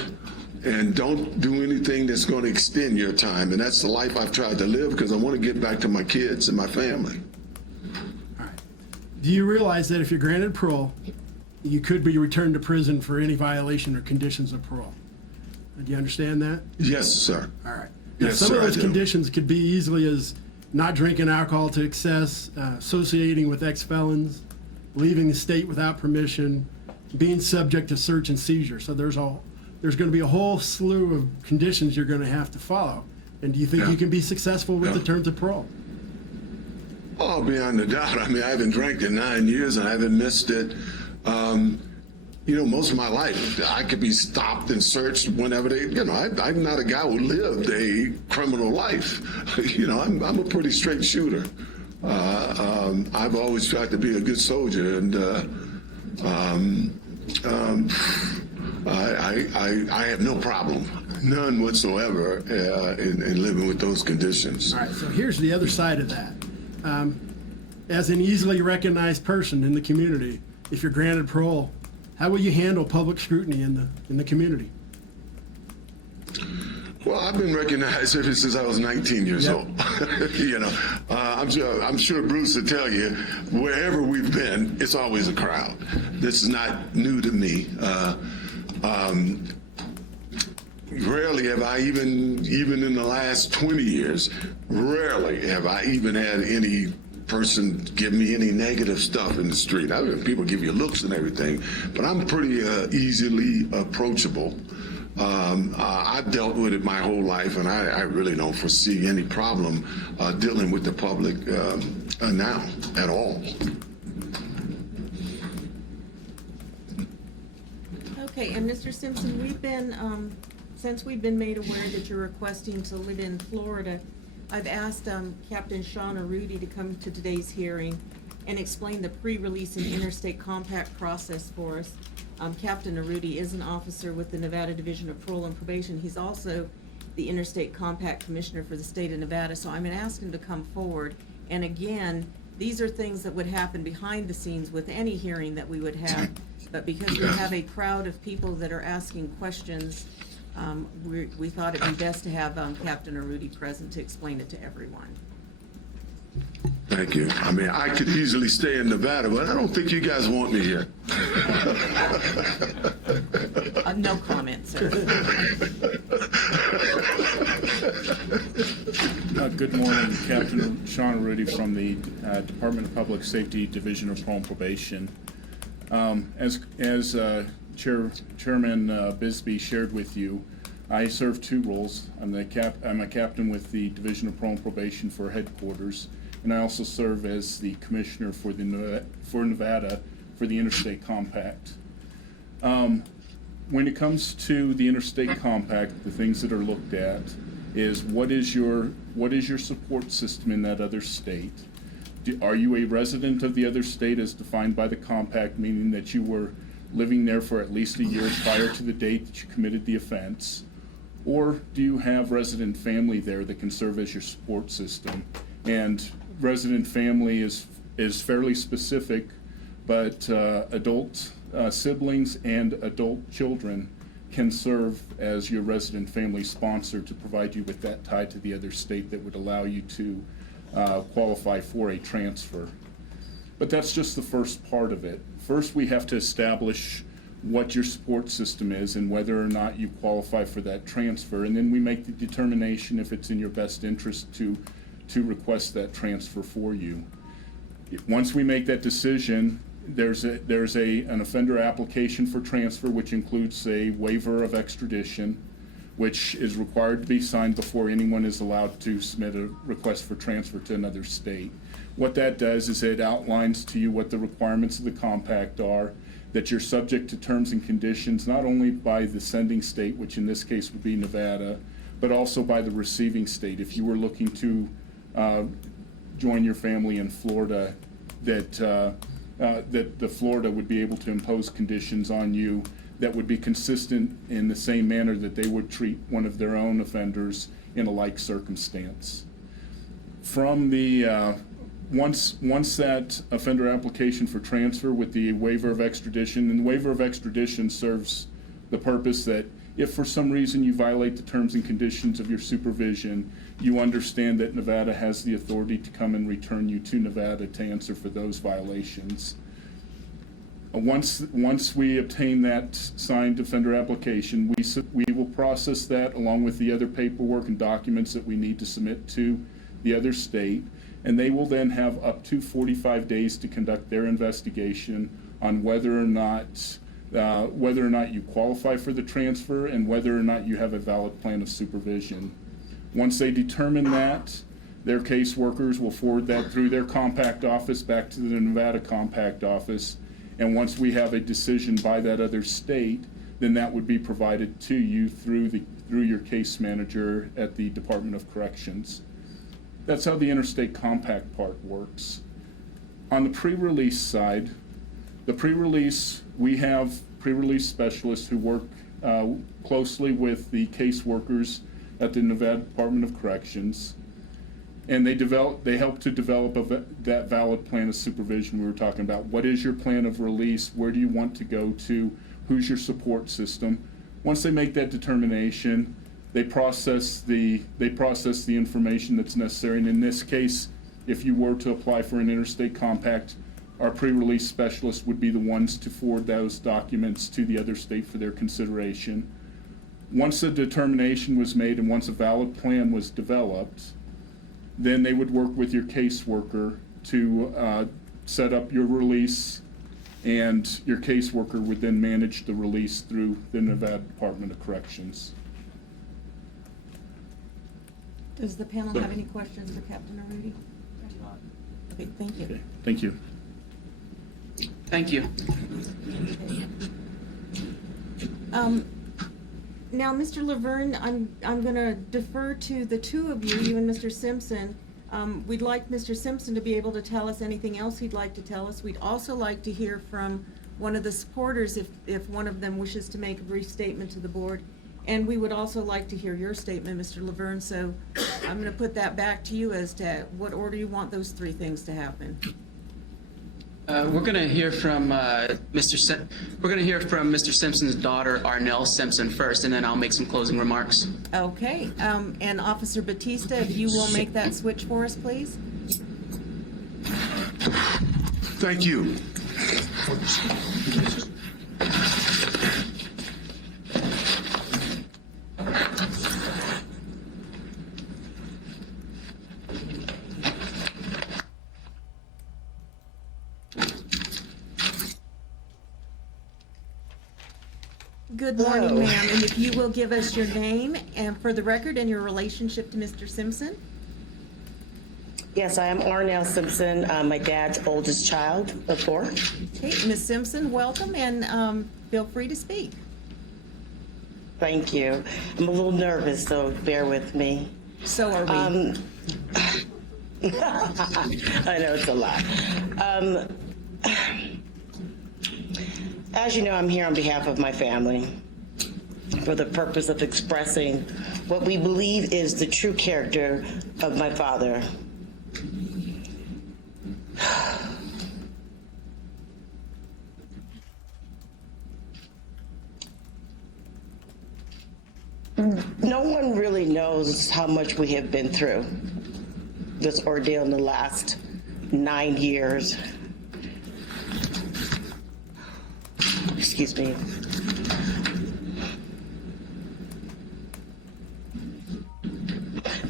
and don't do anything that's going to extend your time. And that's the life I've tried to live because I want to get back to my kids and my family. All right. Do you realize that if you're granted parole, you could be returned to prison for any violation or conditions of parole? Do you understand that? Yes, sir. All right. Now, Yes, some sir, of those I do. conditions could be easily as not drinking alcohol to excess, associating with ex-felons, leaving the state without permission, being subject to search and seizure. So there's a there's going to be a whole slew of conditions you're going to have to follow. And do you think Yeah. you can be successful with Yeah. the terms of parole? Oh, beyond a doubt. I mean, I haven't drank in 9 years and I haven't missed it. Most of my life, I could be stopped and searched whenever I'm not a guy who lived a criminal life. I'm a pretty straight shooter. I've always tried to be a good soldier, and I have no problem, none whatsoever, in living with those conditions. All right, so here's the other side of that. As an easily recognized person in the community, if you're granted parole, how will you handle public scrutiny in the community? Well, I've been recognized ever since I was 19 years Yep. old. I'm sure Bruce will tell you, wherever we've been, it's always a crowd. This is not new to me. Rarely have I even in the last 20 years, rarely have I even had any person give me any negative stuff in the street. I mean, people give you looks and everything, but I'm pretty easily approachable. I've dealt with it my whole life, and I really don't foresee any problem dealing with the public now at all. Okay, and Mr. Simpson, since we've been made aware that you're requesting to live in Florida, I've asked Captain Sean Arudi to come to today's hearing and explain the pre-release and interstate compact process for us. Captain Arudi is an officer with the Nevada Division of Parole and Probation. He's also the Interstate Compact Commissioner for the state of Nevada, so I'm going to ask him to come forward. And again, these are things that would happen behind the scenes with any hearing that we would have, but because we have a crowd of people that are asking questions, we thought it'd be best to have Captain Arudi present to explain it to everyone. Thank you. I mean, I could easily stay in Nevada, but I don't think you guys want me here. No comment, sir. Good morning, Captain Sean Arudi from the Department of Public Safety, Division of Parole and Probation. As Chairman Bisbee shared with you, I serve two roles. I'm a captain with the Division of Parole and Probation for headquarters, and I also serve as the commissioner for Nevada for the Interstate Compact. When it comes to the Interstate Compact, the things that are looked at is what is your support system in that other state? Are you a resident of the other state as defined by the compact, meaning that you were living there for at least a year prior to the date that you committed the offense? Or do you have resident family there that can serve as your support system? And resident family is fairly specific, but adult siblings and adult children can serve as your resident family sponsor to provide you with that tie to the other state that would allow you to qualify for a transfer. But that's just the first part of it. First, we have to establish what your support system is and whether or not you qualify for that transfer, and then we make the determination if it's in your best interest to request that transfer for you. Once we make that decision, there's an offender application for transfer, which includes a waiver of extradition, which is required to be signed before anyone is allowed to submit a request for transfer to another state. What that does is it outlines to you what the requirements of the compact are, that you're subject to terms and conditions not only by the sending state, which in this case would be Nevada, but also by the receiving state. If you were looking to join your family in Florida, that the Florida would be able to impose conditions on you that would be consistent in the same manner that they would treat one of their own offenders in a like circumstance. From the once that offender application for transfer with the waiver of extradition, and the waiver of extradition serves the purpose that if for some reason you violate the terms and conditions of your supervision, you understand that Nevada has the authority to come and return you to Nevada to answer for those violations. Once we obtain that signed offender application, we will process that along with the other paperwork and documents that we need to submit to the other state, and they will then have up to 45 days to conduct their investigation on whether or not whether or not you qualify for the transfer, and whether or not you have a valid plan of supervision. Once they determine that, their caseworkers will forward that through their compact office back to the Nevada compact office. And once we have a decision by that other state, then that would be provided to you through your case manager at the Department of Corrections. That's how the interstate compact part works. On the pre-release side, the pre-release, we have pre-release specialists who work closely with the caseworkers at the Nevada Department of Corrections, and they help to develop that valid plan of supervision we were talking about. What is your plan of release? Where do you want to go to? Who's your support system? Once they make that determination, they process the information that's necessary. And in this case, if you were to apply for an interstate compact, our pre-release specialists would be the ones to forward those documents to the other state for their consideration. Once a determination was made and once a valid plan was developed, then they would work with your caseworker to set up your release, and your caseworker would then manage the release through the Nevada Department of Corrections. Does the panel have any questions for Captain Arudi? Okay, thank you. Okay, thank you. Thank you. Now, Mr. Laverne, I'm gonna defer to the two of you, you and Mr. Simpson. We'd like Mr. Simpson to be able to tell us anything else he'd like to tell us. We'd also like to hear from one of the supporters if one of them wishes to make a brief statement to the board. And we would also like to hear your statement, Mr. Laverne, so I'm gonna put that back to you as to what order you want those three things to happen. We're going to hear from Mr. Simpson's daughter, Arnell Simpson, first, and then I'll make some closing remarks. Okay, and Officer Batista, if you will make that switch for us, please. Thank you. Good morning, ma'am, and if you will give us your name and for the record and your relationship to Mr. Simpson. Yes, I am Arnell Simpson, my dad's oldest child of 4. Okay, Ms. Simpson, welcome, and feel free to speak. Thank you. I'm a little nervous, so bear with me. So are we. I know it's a lot. As you know, I'm here on behalf of my family for the purpose of expressing what we believe is the true character of my father. No one really knows how much we have been through this ordeal in the last 9 years. Excuse me.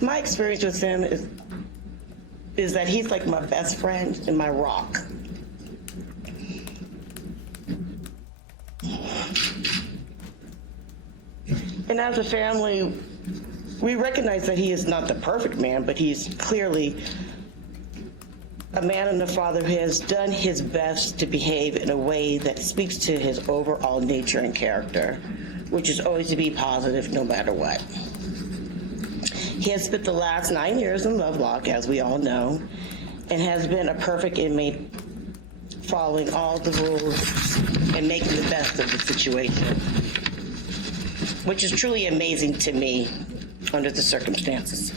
My experience with him is that he's like my best friend and my rock. And as a family, we recognize that he is not the perfect man, but he's clearly a man and a father who has done his best to behave in a way that speaks to his overall nature and character, which is always to be positive no matter what. He has spent the last 9 years in Lovelock, as we all know, and has been a perfect inmate, following all the rules and making the best of the situation, which is truly amazing to me under the circumstances.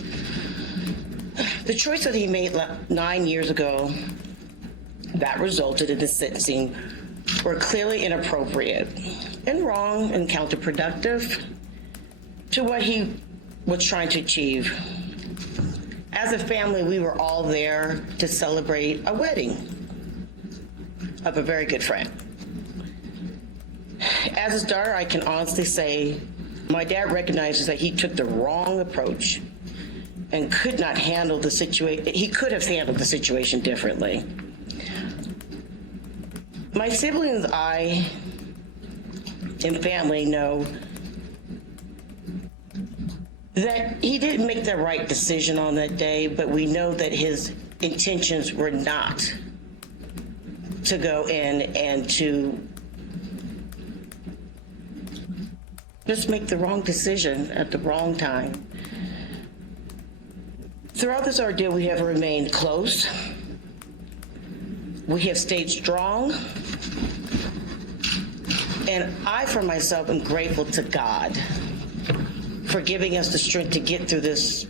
The choice that he made 9 years ago that resulted in his sentencing were clearly inappropriate and wrong and counterproductive to what he was trying to achieve. As a family, we were all there to celebrate a wedding of a very good friend. As his daughter, I can honestly say my dad recognizes that he took the wrong approach and could not handle the situation. He could have handled the situation differently. My siblings and I and family know that he didn't make the right decision on that day, but we know that his intentions were not to go in and to just make the wrong decision at the wrong time. Throughout this ordeal, we have remained close. We have stayed strong. And I, for myself, am grateful to God for giving us the strength to get through this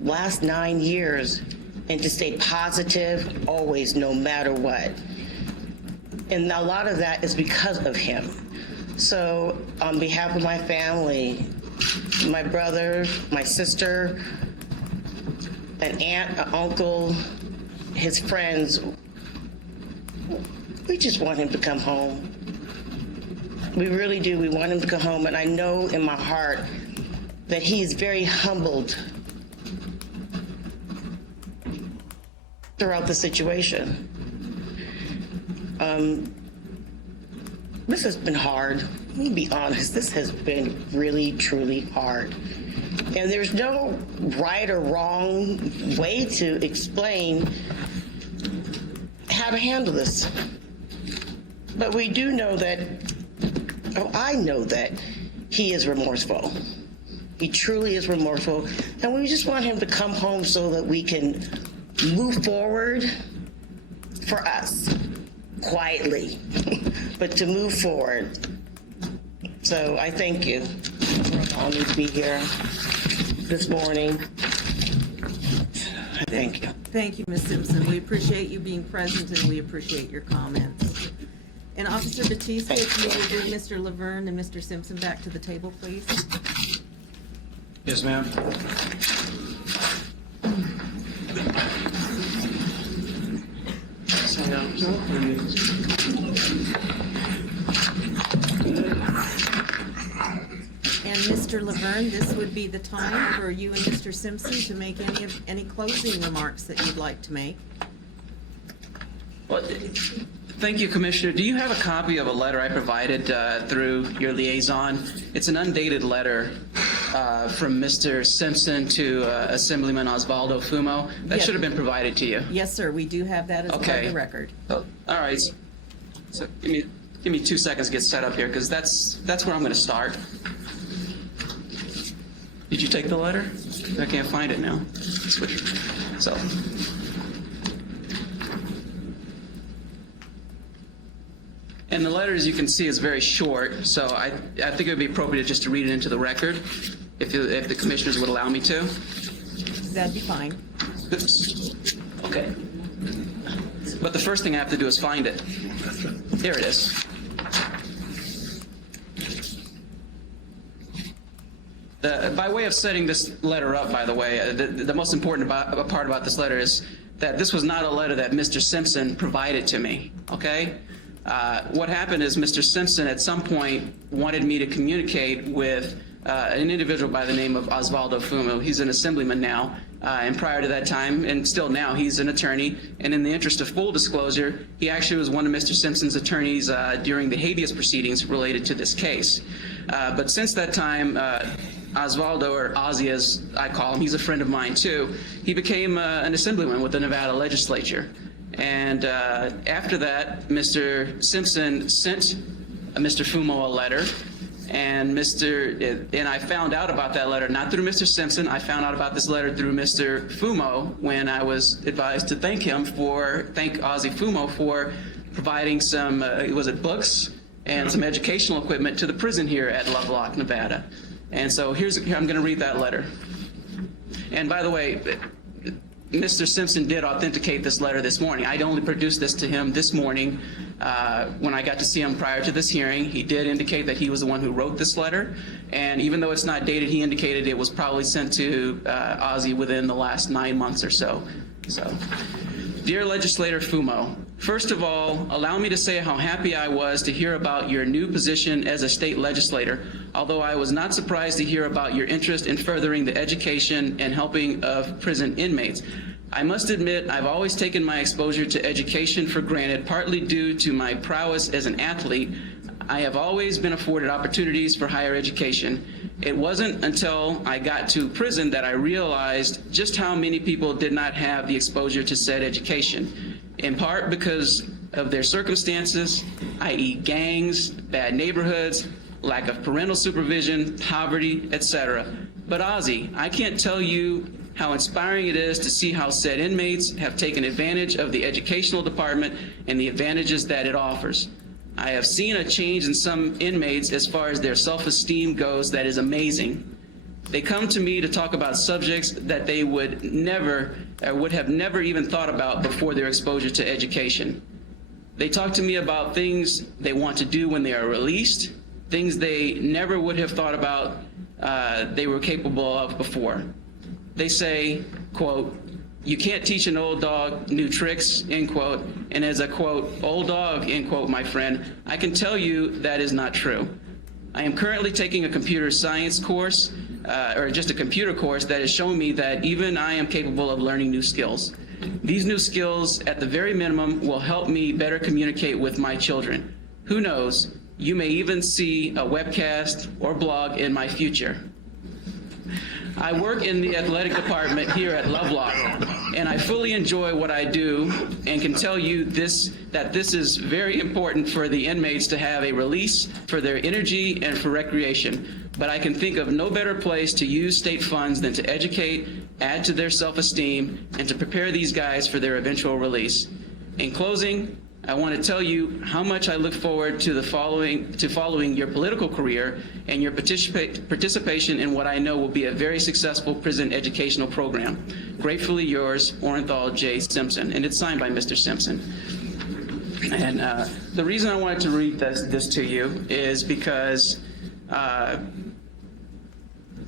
last 9 years and to stay positive always, no matter what. And a lot of that is because of him. So on behalf of my family, my brother, my sister, an aunt, an uncle, his friends, we just want him to come home. We really do. We want him to come home. And I know in my heart that he is very humbled throughout the situation. This has been hard. Let me be honest. This has been really, truly hard. And there's no right or wrong way to explain how to handle this. But we do know that, I know that he is remorseful. He truly is remorseful. And we just want him to come home so that we can move forward for us, quietly, but to move forward. So I thank you for allowing me to be here this morning. I thank you. Thank you, Ms. Simpson. We appreciate you being present and we appreciate your comments. And Officer Batista, if you would bring Mr. Laverne and Mr. Simpson back to the table, please. Yes, ma'am. Sit down. And Mr. Laverne, this would be the time for you and Mr. Simpson to make any closing remarks that you'd like to make. Well, thank you, Commissioner. Do you have a copy of a letter I provided through your liaison? It's an undated letter from Mr. Simpson to Assemblyman Osvaldo Fumo. That Yes. should have been provided to you. Yes, sir, we do have that as part of the record. Oh, all right. So give me 2 seconds to get set up here, because that's where I'm going to start. Did you take the letter? I can't find it now. Switch. So. And the letter, as you can see, is very short, so I think it would be appropriate just to read it into the record, if the commissioners would allow me to. That'd be fine. Oops. Okay. But the first thing I have to do is find it. Here it is. By way of setting this letter up, by the way, the most important part about this letter is that this was not a letter that Mr. Simpson provided to me, okay? What happened is Mr. Simpson at some point wanted me to communicate with an individual by the name of Osvaldo Fumo. He's an assemblyman now, and prior to that time, and still now, he's an attorney. And in the interest of full disclosure, he actually was one of Mr. Simpson's attorneys during the habeas proceedings related to this case. But since that time, Osvaldo, or Ozzy as I call him, he's a friend of mine too, he became an assemblyman with the Nevada legislature. And after that, Mr. Simpson sent Mr. Fumo a letter, and I found out about that letter, not through Mr. Simpson. I found out about this letter through Mr. Fumo when I was advised to thank Ozzy Fumo for providing some, was it books and some educational equipment to the prison here at Lovelock, Nevada. And so I'm going to read that letter. And by the way, Mr. Simpson did authenticate this letter this morning. I'd only produced this to him this morning when I got to see him prior to this hearing. He did indicate that he was the one who wrote this letter. And even though it's not dated, he indicated it was probably sent to Ozzy within the last 9 months or so. So, dear Legislator Fumo, first of all, allow me to say how happy I was to hear about your new position as a state legislator, although I was not surprised to hear about your interest in furthering the education and helping of prison inmates. I must admit, I've always taken my exposure to education for granted, partly due to my prowess as an athlete. I have always been afforded opportunities for higher education. It wasn't until I got to prison that I realized just how many people did not have the exposure to said education, in part because of their circumstances, i.e. gangs, bad neighborhoods, lack of parental supervision, poverty, etc. But Ozzie, I can't tell you how inspiring it is to see how said inmates have taken advantage of the educational department and the advantages that it offers. I have seen a change in some inmates as far as their self-esteem goes that is amazing. They come to me to talk about subjects that they would have never even thought about before their exposure to education. They talk to me about things they want to do when they are released, things they never would have thought about they were capable of before. They say, quote, "You can't teach an old dog new tricks," end quote, and as a quote, "old dog," end quote, my friend, I can tell you that is not true. I am currently taking a computer science course, or just a computer course that has shown me that even I am capable of learning new skills. These new skills, at the very minimum, will help me better communicate with my children. Who knows, you may even see a webcast or blog in my future. I work in the athletic department here at Lovelock, and I fully enjoy what I do and can tell you that this is very important for the inmates to have a release for their energy and for recreation. But I can think of no better place to use state funds than to educate, add to their self-esteem, and to prepare these guys for their eventual release. In closing, I want to tell you how much I look forward to following your political career and your participation in what I know will be a very successful prison educational program. Gratefully yours, Orenthal J. Simpson, and it's signed by Mr. Simpson. And the reason I wanted to read this to you is because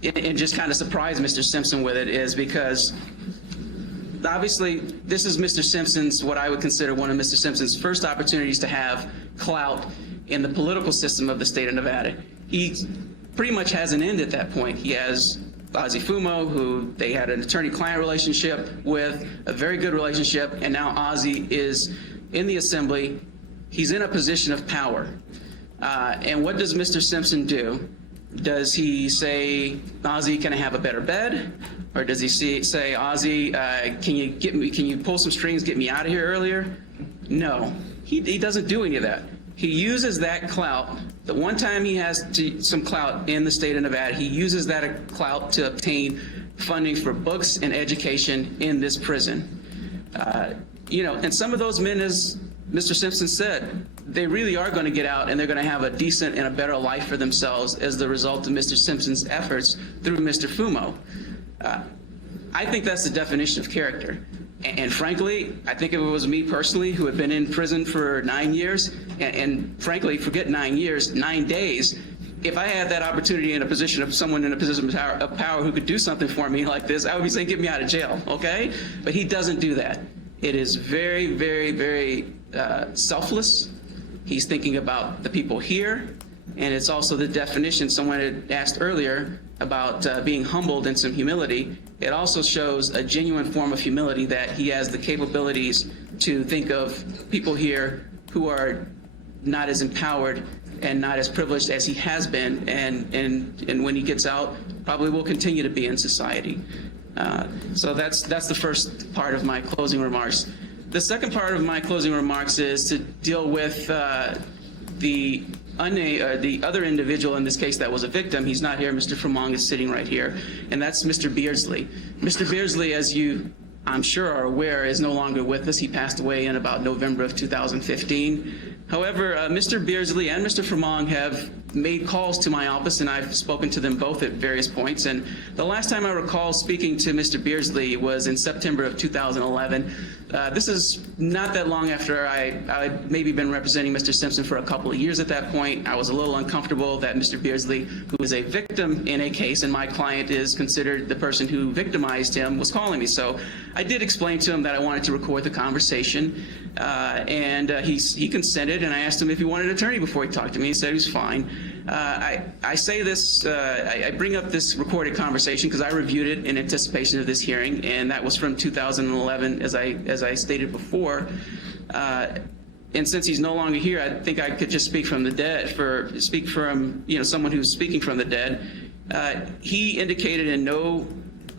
it just kind of surprised Mr. Simpson with it, is because obviously, this is Mr. Simpson's, what I would consider one of Mr. Simpson's first opportunities to have clout in the political system of the state of Nevada. He pretty much has an end at that point. He has Ozzie Fumo, who they had an attorney-client relationship with, a very good relationship, and now Ozzie is in the assembly. He's in a position of power. And what does Mr. Simpson do? Does he say, "Ozzie, can I have a better bed?" Or does he say, "Ozzie, can you pull some strings, get me out of here earlier?" No, he doesn't do any of that. He uses that clout. The one time he has some clout in the state of Nevada, he uses that clout to obtain funding for books and education in this prison. And some of those men, as Mr. Simpson said, they really are going to get out and they're going to have a decent and a better life for themselves as the result of Mr. Simpson's efforts through Mr. Fumo. I think that's the definition of character. And frankly, I think if it was me personally who had been in prison for 9 years, and frankly, forget 9 years, 9 days, if I had that opportunity in a position of someone in a position of power who could do something for me like this, I would be saying, "Get me out of jail," okay? But he doesn't do that. It is very, very, very selfless. He's thinking about the people here, and it's also the definition someone had asked earlier about being humbled and some humility. It also shows a genuine form of humility that he has the capabilities to think of people here who are not as empowered and not as privileged as he has been, and when he gets out, probably will continue to be in society. So that's the first part of my closing remarks. The second part of my closing remarks is to deal with the other individual in this case that was a victim. He's not here. Mr. Framong is sitting right here, and that's Mr. Beardsley. Mr. Beardsley, as you, I'm sure, are aware, is no longer with us. He passed away in about November of 2015. However, Mr. Beardsley and Mr. Framong have made calls to my office, and I've spoken to them both at various points. And the last time I recall speaking to Mr. Beardsley was in September of 2011. This is not that long after I'd maybe been representing Mr. Simpson for a couple of years at that point. I was a little uncomfortable that Mr. Beardsley, who is a victim in a case, and my client is considered the person who victimized him, was calling me. So I did explain to him that I wanted to record the conversation, and he consented, and I asked him if he wanted an attorney before he talked to me. He said he was fine. I say this, I bring up this recorded conversation because I reviewed it in anticipation of this hearing, and that was from 2011, as I stated before. and since he's no longer here, I think I could just speak from the dead, speak from, someone who's speaking from the dead. He indicated in no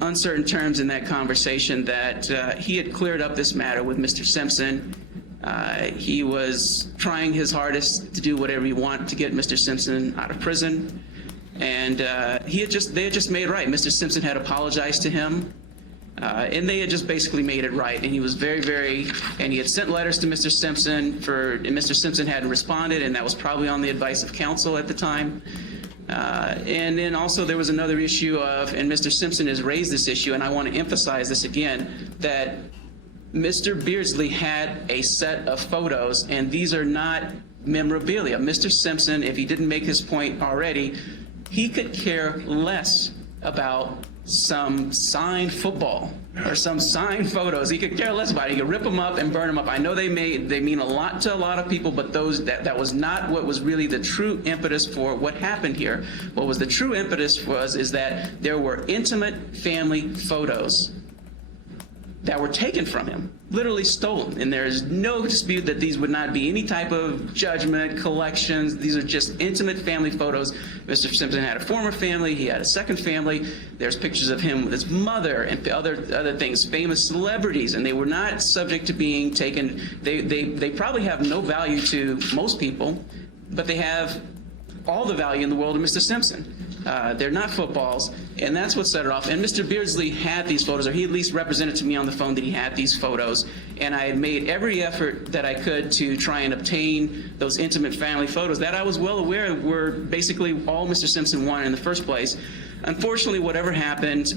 uncertain terms in that conversation that he had cleared up this matter with Mr. Simpson. He was trying his hardest to do whatever he wanted to get Mr. Simpson out of prison. And they had just made it right. Mr. Simpson had apologized to him. And they had just basically made it right. And he was and he had sent letters to Mr. Simpson and Mr. Simpson hadn't responded, and that was probably on the advice of counsel at the time. And then also there was another issue and Mr. Simpson has raised this issue, and I want to emphasize this again, that Mr. Beardsley had a set of photos, and these are not memorabilia. Mr. Simpson, if he didn't make his point already, he could care less about some signed football or some signed photos. He could care less about it. He could rip them up and burn them up. I know they mean a lot to a lot of people, but that was not what was really the true impetus for what happened here. What was the true impetus is that there were intimate family photos that were taken from him, literally stolen. And there is no dispute that these would not be any type of judgment, collections. These are just intimate family photos. Mr. Simpson had a former family. He had a second family. There's pictures of him with his mother and other things, famous celebrities, and they were not subject to being taken. They probably have no value to most people, but they have all the value in the world of Mr. Simpson. They're not footballs, and that's what set it off. And Mr. Beardsley had these photos, or he at least represented to me on the phone that he had these photos, and I had made every effort that I could to try and obtain those intimate family photos that I was well aware were basically all Mr. Simpson wanted in the first place. Unfortunately, whatever happened,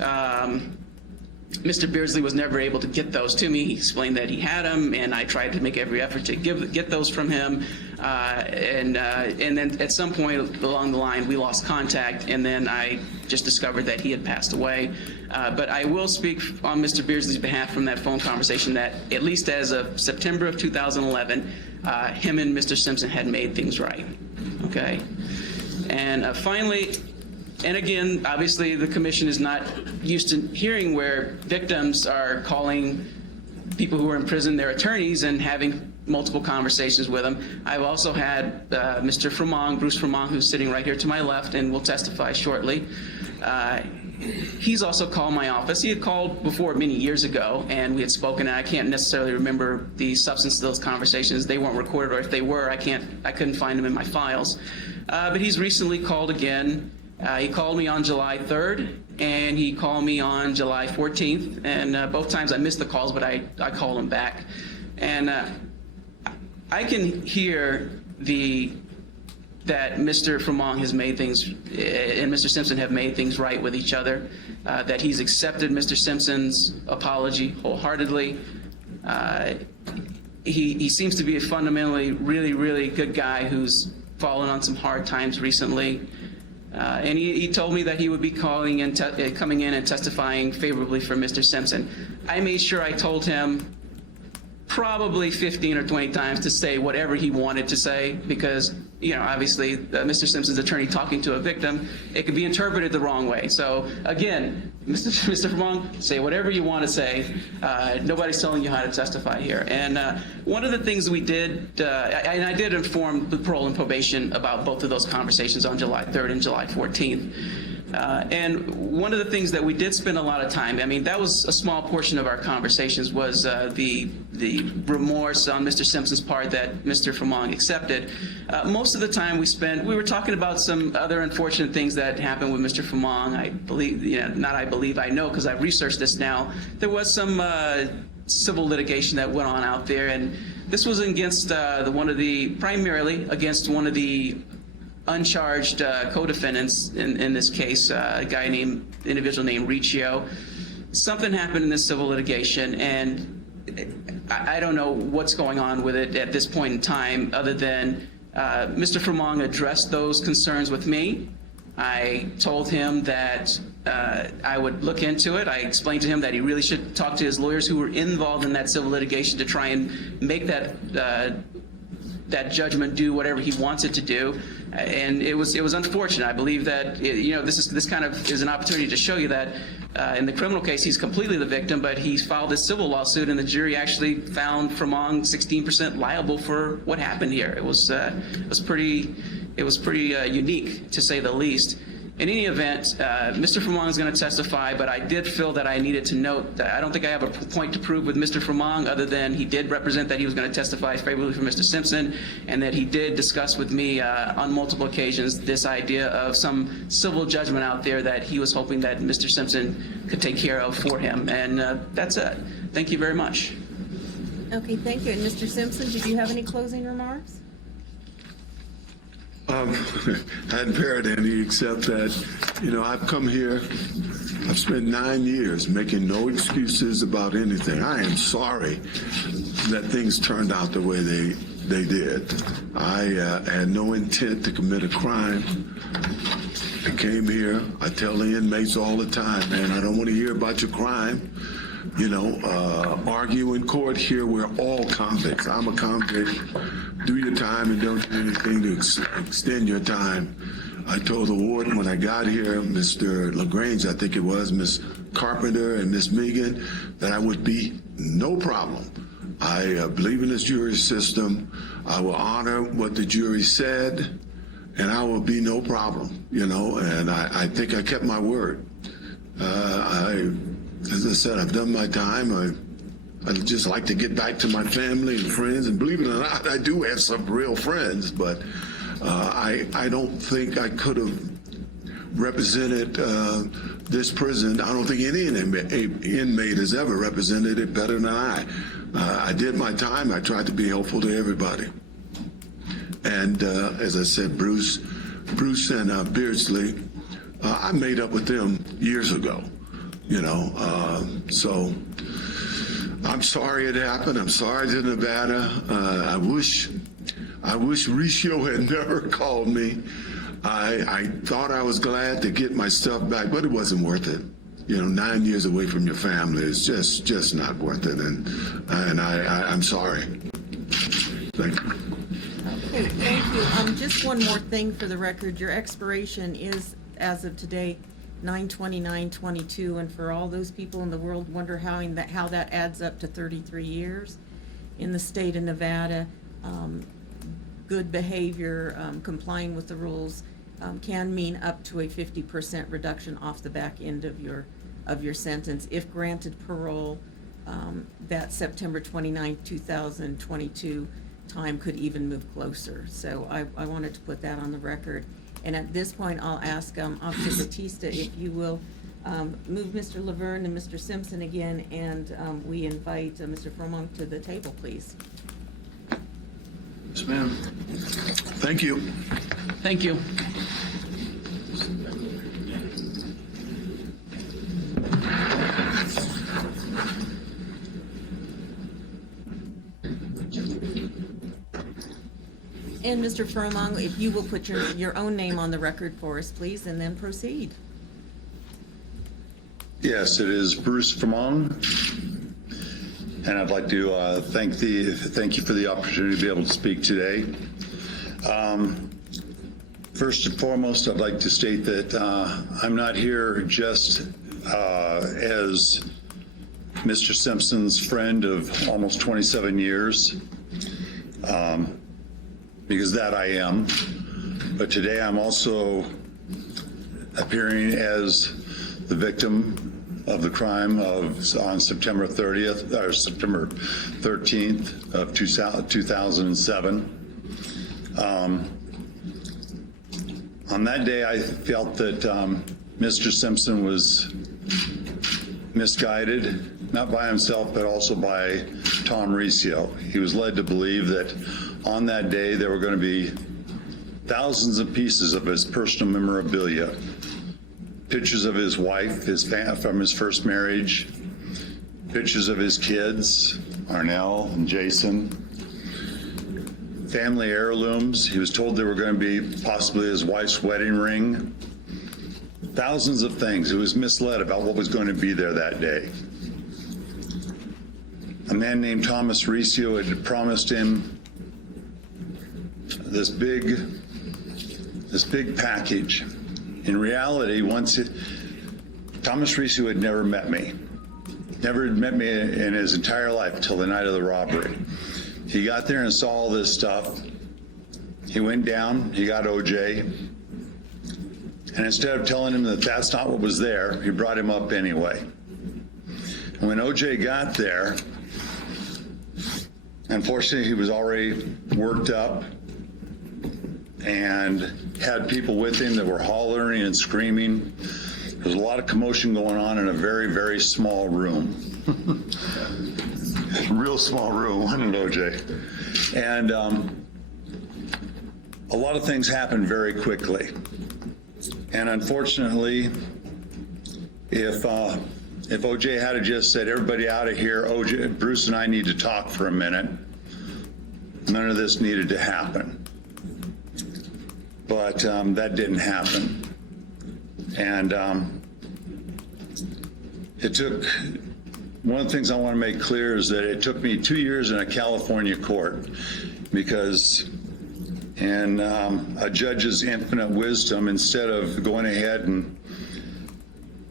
Mr. Beardsley was never able to get those to me. He explained that he had them, and I tried to make every effort to get those from him. And then at some point along the line, we lost contact, and then I just discovered that he had passed away. But I will speak on Mr. Beardsley's behalf from that phone conversation that at least as of September of 2011, him and Mr. Simpson had made things right. Okay? And finally, and again, obviously the commission is not used to hearing where victims are calling people who are in prison their attorneys and having multiple conversations with them. I've also had Mr. Fremont, Bruce Fremont, who's sitting right here to my left and will testify shortly. He's also called my office. He had called before many years ago, and we had spoken, and I can't necessarily remember the substance of those conversations. They weren't recorded, or if they were, I couldn't find them in my files. But he's recently called again. He called me on July 3rd, and he called me on July 14th, and both times I missed the calls, but I called him back. And I can hear that Mr. Fremont has made things, and Mr. Simpson have made things right with each other, that he's accepted Mr. Simpson's apology wholeheartedly. He seems to be a fundamentally really, really good guy who's fallen on some hard times recently. And he told me that he would be coming in and testifying favorably for Mr. Simpson. I made sure I told him probably 15 or 20 times to say whatever he wanted to say, because, obviously, Mr. Simpson's attorney talking to a victim, it could be interpreted the wrong way. So, again, Mr. Fremont, say whatever you want to say. Nobody's telling you how to testify here. And one of the things we did, and I did inform the parole and probation about both of those conversations on July 3rd and July 14th. And one of the things that we did spend a lot of time, that was a small portion of our conversations, was the remorse on Mr. Simpson's part that Mr. Fremont accepted. Most of the time we were talking about some other unfortunate things that happened with Mr. Fremont. I believe, I know because I've researched this now. There was some civil litigation that went on out there, and this was against primarily against one of the uncharged co-defendants in this case, individual named Riccio. Something happened in this civil litigation, and I don't know what's going on with it at this point in time, other than Mr. Fremont addressed those concerns with me. I told him that I would look into it. I explained to him that he really should talk to his lawyers who were involved in that civil litigation to try and make that judgment do whatever he wants it to do. And it was unfortunate. I believe that this kind of is an opportunity to show you that In the criminal case, he's completely the victim, but he's filed this civil lawsuit, and the jury actually found Furlong 16% liable for what happened here. It was pretty unique, to say the least. In any event, Mr. Furlong is going to testify, but I did feel that I needed to note that I don't think I have a point to prove with Mr. Furlong, other than he did represent that he was going to testify favorably for Mr. Simpson, and that he did discuss with me on multiple occasions this idea of some civil judgment out there that he was hoping that Mr. Simpson could take care of for him. And that's it. Thank you very much. Okay, thank you. And Mr. Simpson, did you have any closing remarks? I hadn't heard any, except that, I've come here, I've spent 9 years making no excuses about anything. I am sorry that things turned out the way they did. I had no intent to commit a crime. I came here, I tell the inmates all the time, man, I don't want to hear about your crime. Argue in court here, we're all convicts. I'm a convict. Do your time and don't do anything to extend your time. I told the warden when I got here, Mr. LaGrange, I think it was, Miss Carpenter and Miss Megan, that I would be no problem. I believe in this jury system. I will honor what the jury said, and I will be no problem, and I think I kept my word. As I said, I've done my time. I'd just like to get back to my family and friends, and believe it or not, I do have some real friends, but I don't think I could have represented this prison. I don't think any inmate has ever represented it better than I. I did my time. I tried to be helpful to everybody. And as I said, Bruce and Beardsley, I made up with them years ago, so I'm sorry it happened. I'm sorry to Nevada. I wish Ricio had never called me. I thought I was glad to get my stuff back, but it wasn't worth it. 9 years away from your family is just not worth it. And I'm sorry. Thank you. Okay, thank you. Just one more thing for the record. Your expiration is, as of today, 9/29/22, and for all those people in the world wonder how that adds up to 33 years in the state of Nevada. Good behavior, complying with the rules, can mean up to a 50% reduction off the back end of your sentence. If granted parole, that September 29, 2022 time could even move closer. So I wanted to put that on the record. And at this point, I'll ask Officer Batista if you will move Mr. Laverne and Mr. Simpson again, and we invite Mr. Furlong to the table, please. Yes, ma'am. Thank you. Thank you. And Mr. Furlong, if you will put your own name on the record for us, please, and then proceed. Yes, it is Bruce Furlong, and I'd like to thank you for the opportunity to be able to speak today. First and foremost, I'd like to state that I'm not here just as Mr. Simpson's friend of almost 27 years, because that I am, but today I'm also appearing as the victim of the crime on September 30th or September 13th of 2007. On that day, I felt that Mr. Simpson was misguided, not by himself, but also by Tom Ricio. He was led to believe that on that day there were going to be thousands of pieces of his personal memorabilia, pictures of his wife, from his first marriage, pictures of his kids, Arnell and Jason, family heirlooms. He was told there were going to be possibly his wife's wedding ring, thousands of things. He was misled about what was going to be there that day. A man named Thomas Ricio had promised him this big package. In reality, once Thomas Riccio had never met me. Never had met me in his entire life until the night of the robbery. He got there and saw all this stuff. He went down, he got OJ, and instead of telling him that that's not what was there, he brought him up anyway. And when OJ got there, unfortunately, he was already worked up and had people with him that were hollering and screaming. There was a lot of commotion going on in a very, very small room. Real small room, wasn't it, OJ? And a lot of things happened very quickly. And unfortunately, if OJ had just said, everybody out of here, OJ, Bruce and I need to talk for a minute, none of this needed to happen. But that didn't happen. And it took, one of the things I want to make clear is that it took me 2 years in a California court because in a judge's infinite wisdom, instead of going ahead and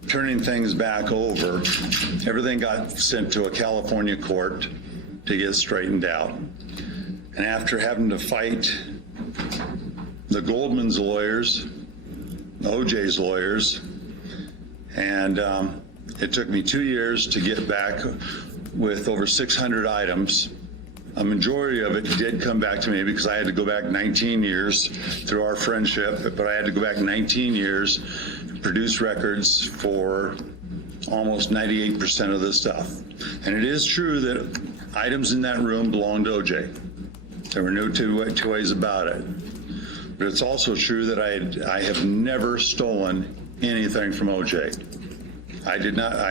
turning things back over, everything got sent to a California court to get straightened out. And after having to fight the Goldman's lawyers, OJ's lawyers, and it took me 2 years to get back with over 600 items. A majority of it did come back to me because I had to go back 19 years through our friendship, but I had to go back 19 years, produce records for almost 98% of the stuff. And it is true that items in that room belonged to OJ. There were no two ways about it. But it's also true that I have never stolen anything from OJ. I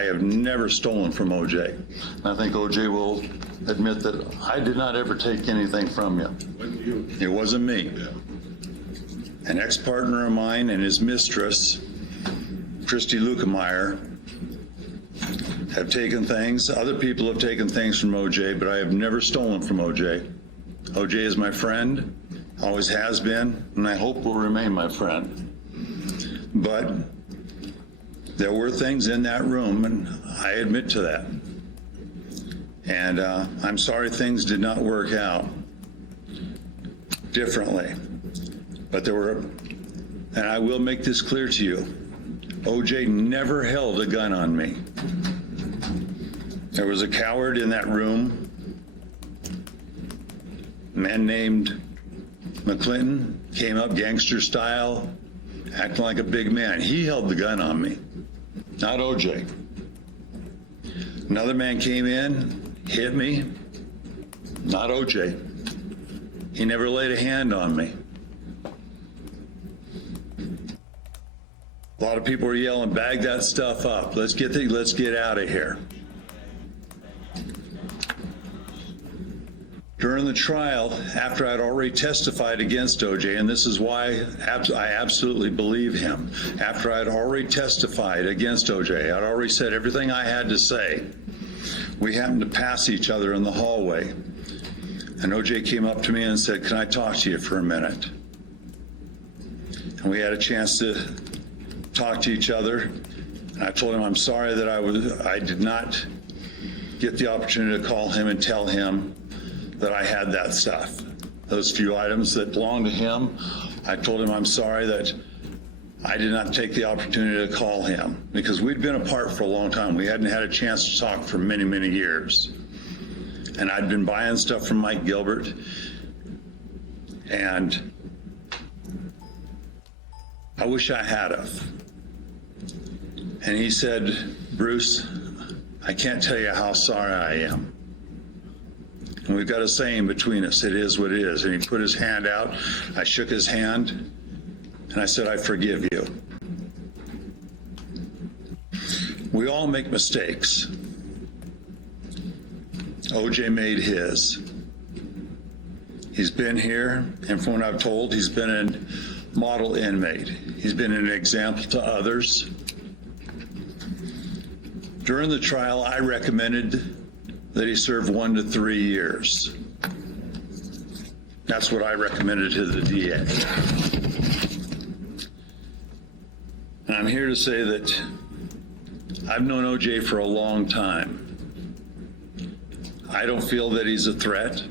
have never stolen from OJ. And I think OJ will admit that I did not ever take anything from you. It wasn't me. An ex-partner of mine and his mistress, Christy Lukemeyer, have taken things. Other people have taken things from OJ, but I have never stolen from OJ. OJ is my friend, always has been, and I hope will remain my friend. But there were things in that room, and I admit to that. And I'm sorry things did not work out differently. But there were, and I will make this clear to you, OJ never held a gun on me. There was a coward in that room, a man named McClinton, came up gangster style, acting like a big man. He held the gun on me, not OJ. Another man came in, hit me, not OJ. He never laid a hand on me. A lot of people were yelling, bag that stuff up. Let's get out of here. During the trial, after I'd already testified against OJ, and this is why I absolutely believe him, after I'd already testified against OJ, I'd already said everything I had to say, we happened to pass each other in the hallway. And OJ came up to me and said, can I talk to you for a minute? And we had a chance to talk to each other. And I told him I'm sorry that I did not get the opportunity to call him and tell him that I had that stuff. Those few items that belonged to him, I told him I'm sorry that I did not take the opportunity to call him because we'd been apart for a long time. We hadn't had a chance to talk for many, many years. And I'd been buying stuff from Mike Gilbert. And I wish I had of. And he said, Bruce, I can't tell you how sorry I am. And we've got a saying between us, it is what it is. And he put his hand out, I shook his hand, and I said, I forgive you. We all make mistakes. OJ made his. He's been here, and from what I've told, he's been a model inmate. He's been an example to others. During the trial, I recommended that he serve 1 to 3 years. That's what I recommended to the DA. And I'm here to say that I've known OJ for a long time. I don't feel that he's a threat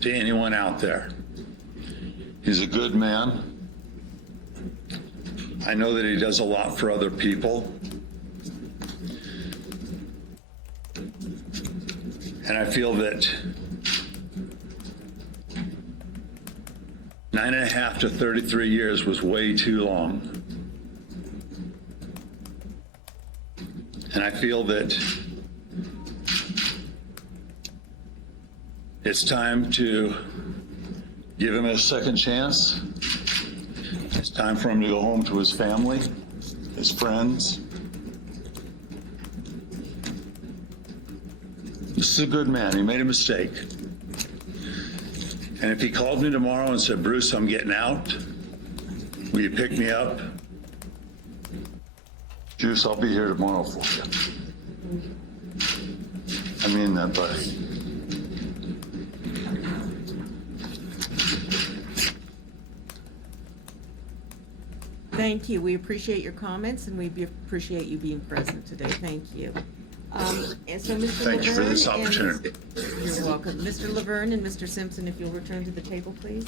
to anyone out there. He's a good man. I know that he does a lot for other people. And I feel that 9.5 to 33 years was way too long. And I feel that it's time to give him a second chance. It's time for him to go home to his family, his friends. This is a good man. He made a mistake. And if he called me tomorrow and said, Bruce, I'm getting out, will you pick me up? Juice, I'll be here tomorrow for you. I mean that, buddy. Thank you. We appreciate your comments, and we appreciate you being present today. Thank you. And so, Mr. Thank you for this Laverne and- opportunity. You're welcome. Mr. Laverne and Mr. Simpson, if you'll return to the table, please.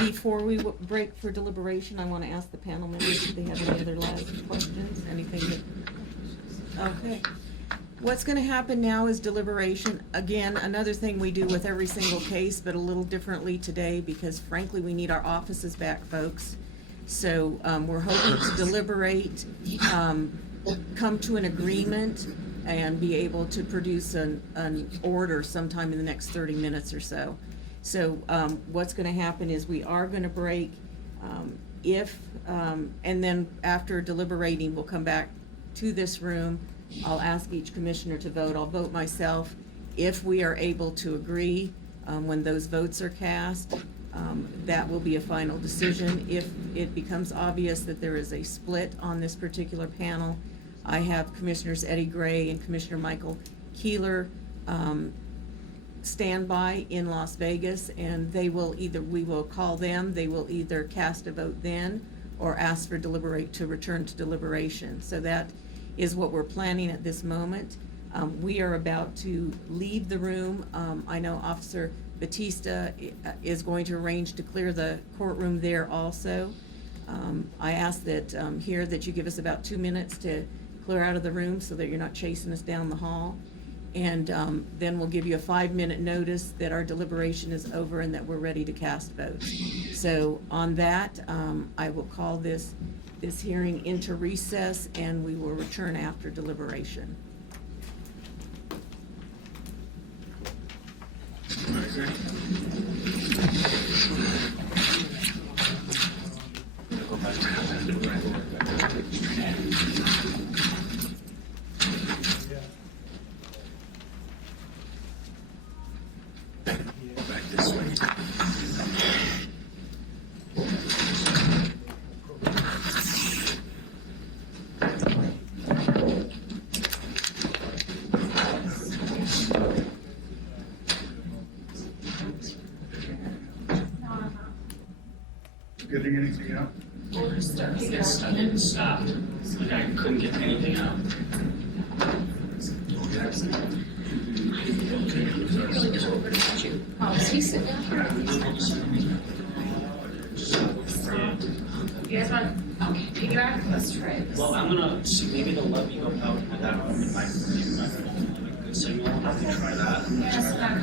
Before we break for deliberation, I want to ask the panel members if they have any other last questions, anything that, okay. What's going to happen now is deliberation. Again, another thing we do with every single case, but a little differently today, because frankly, we need our offices back, folks. So we're hoping to deliberate, come to an agreement, and be able to produce an order sometime in the next 30 minutes or so. So what's going to happen is we are going to break and then after deliberating, we'll come back to this room. I'll ask each commissioner to vote. I'll vote myself. If we are able to agree when those votes are cast, that will be a final decision. If it becomes obvious that there is a split on this particular panel, I have Commissioners Eddie Gray and Commissioner Michael Keeler stand by in Las Vegas, and we will call them, they will either cast a vote then or ask for to return to deliberation. So that is what we're planning at this moment. We are about to leave the room. I know Officer Batista is going to arrange to clear the courtroom there also. I ask that here that you give us about 2 minutes to clear out of the room so that you're not chasing us down the hall. And then we'll give you a 5-minute notice that our deliberation is over and that we're ready to cast votes. So on that, I will call this hearing into recess, and we will return after deliberation. Getting anything out? I didn't stop. Like I couldn't get anything out. Oh, is he sitting down here? You guys want, okay, piggyback? Let's try this. Well, I'm gonna see, maybe they'll let me go out without maybe my phone, like a good signal. I can try that. Yes, back.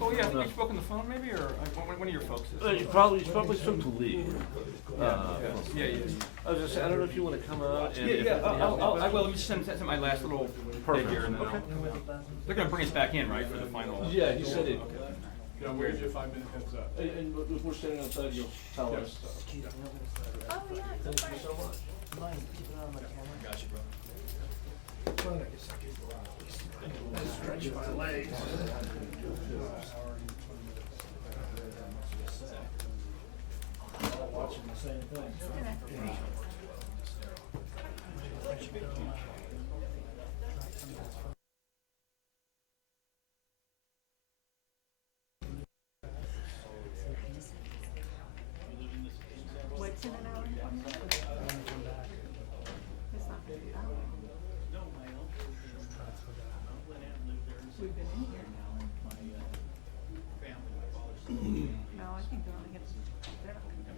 Oh, yeah, I think you spoke on the phone maybe, or one of your folks is. You probably spoke to Lee. Yeah. I was just, I don't know if you want to come out and. Yeah, I will, let me just send my last little bit here, and then Okay. they're gonna bring us back in, right, for the final? Yeah, he said it. Yeah, we'll give you a 5-minute heads up. And if we're standing outside, you'll tell us. Oh, yeah, Thank you so much. Got you, bro. Stretch my legs. What's in an hour? It's not good. We've been in here now. No, I think they're only gonna, they're not gonna come.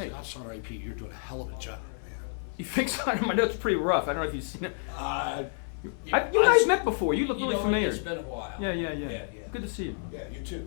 Hey. I'm sorry, Pete, you're doing a hell of a job, man. You think so? My note's pretty rough. I don't know if you've seen it. You I- guys met before. You look You really know, familiar. it's been a while. Yeah. Yeah. Good to see you. Yeah, you too.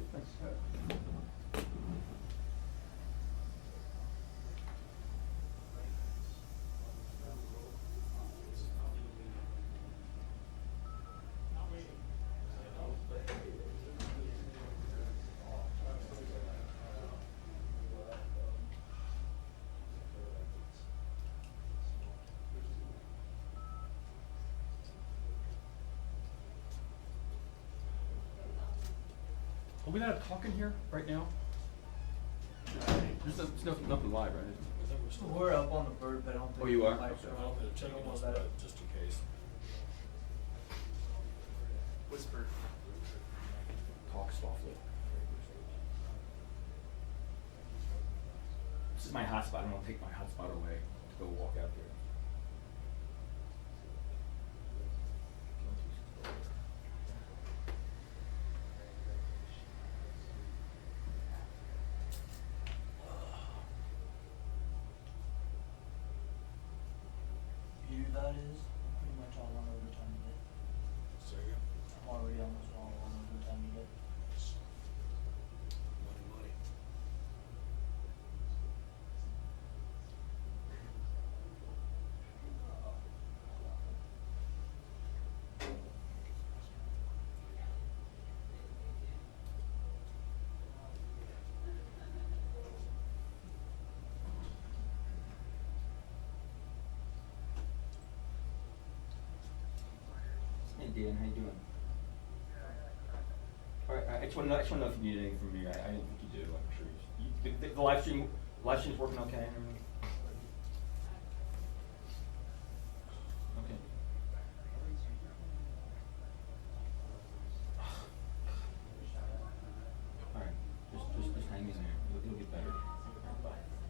Are we not talking here right now? There's nothing live, right? We're up on the bird, but I don't think. Oh, you are? Lights Okay. are on. Check on that. Just in case. Whisper. Talk softly. This is my hotspot. I don't want to take my hotspot away to go walk out there. You, that is pretty much all on overtime you get. Second. I'm already almost all on overtime you get. Money. Hey Dan, how you doing? All right, I just want to know if you need anything from me. I didn't think you do. I'm sure the live stream's working okay. And everything? Okay. All right, just hang in there. It'll get better. All right, bye.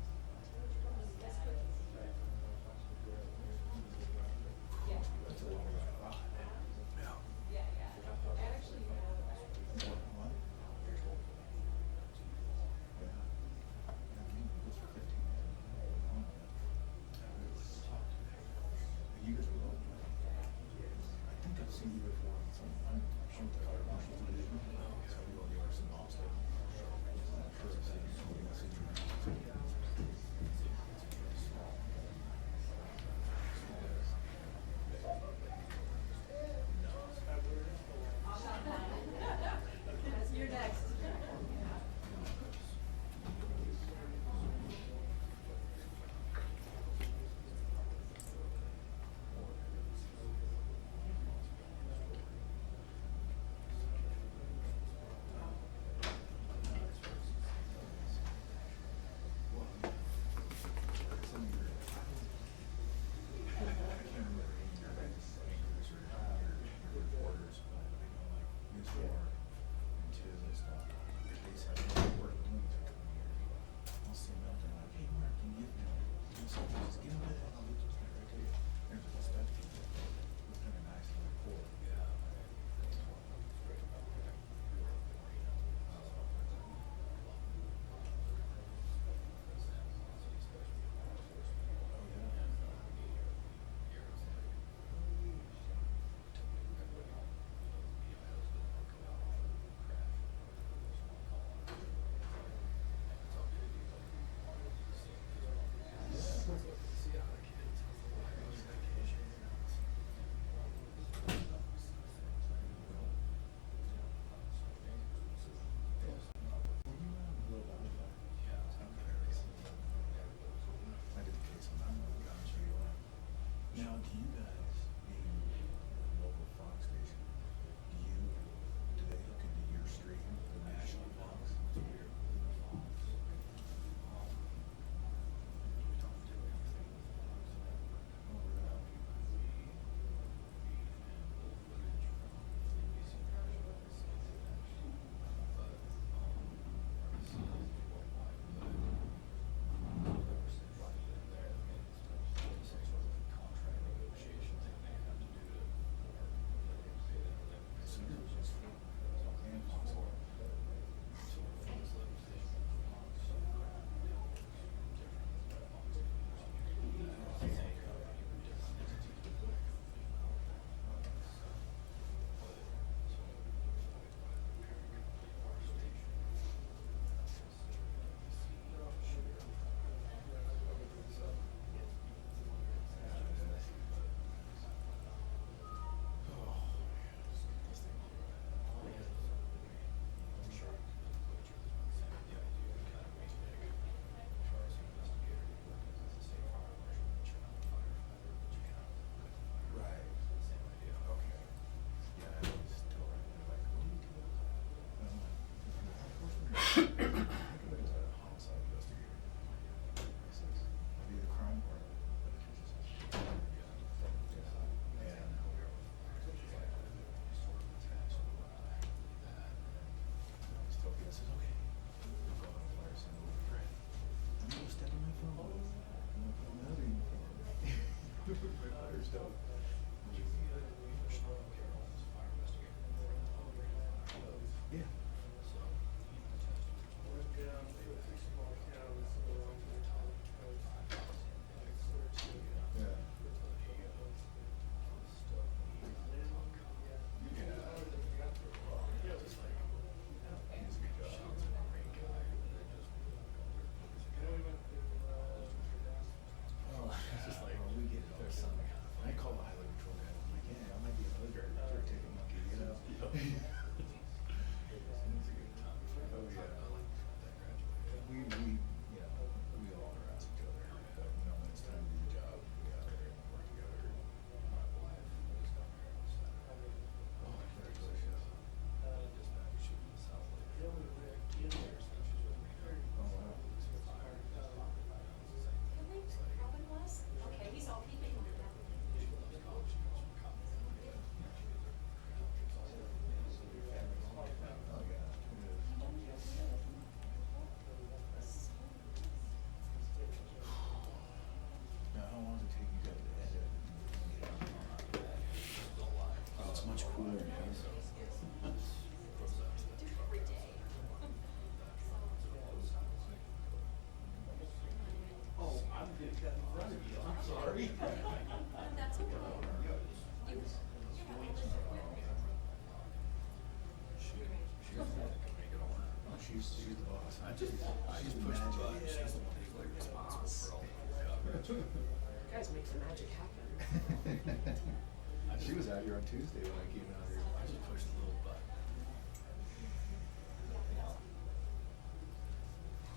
got here on Tuesday when I came out here. I just pushed a little button.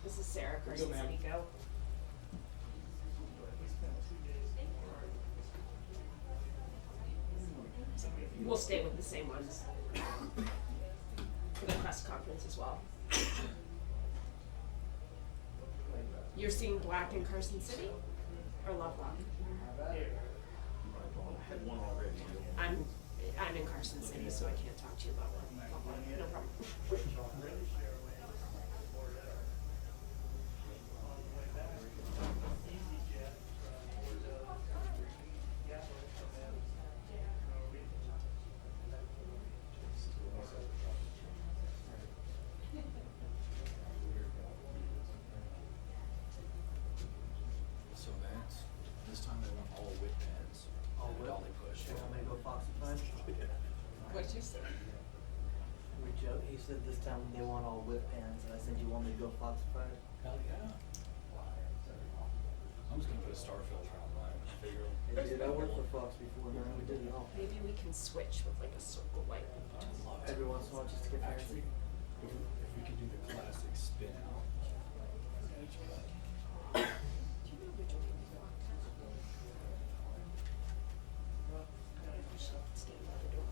This is Sarah, Carson City. Go. We'll stay with the same ones for the press conference as well. You're seeing black in Carson City or Lovelock? I'm in Carson City, so I can't talk to you about Lovelock. No problem. So Vance, this time they want all whip pads. All and a whip? dolly push. You want me to go Fox and Punch? What'd you say? We joke, he said this time they want all whip pans, and I said, you want me to go Fox and Punch? Hell yeah. I'm just gonna put a star filter on mine. Figure Hey, dude, I worked for Fox before, man, we did it all. Maybe we can switch with like a circle light in between. Every once in a while, just to get Actually, fancy. if we could do the classic spin out. Do you know which one you want? I should stand by the door.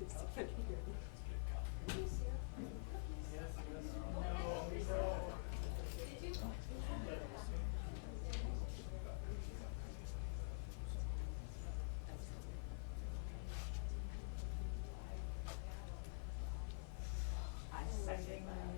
It's so funny here. I second that.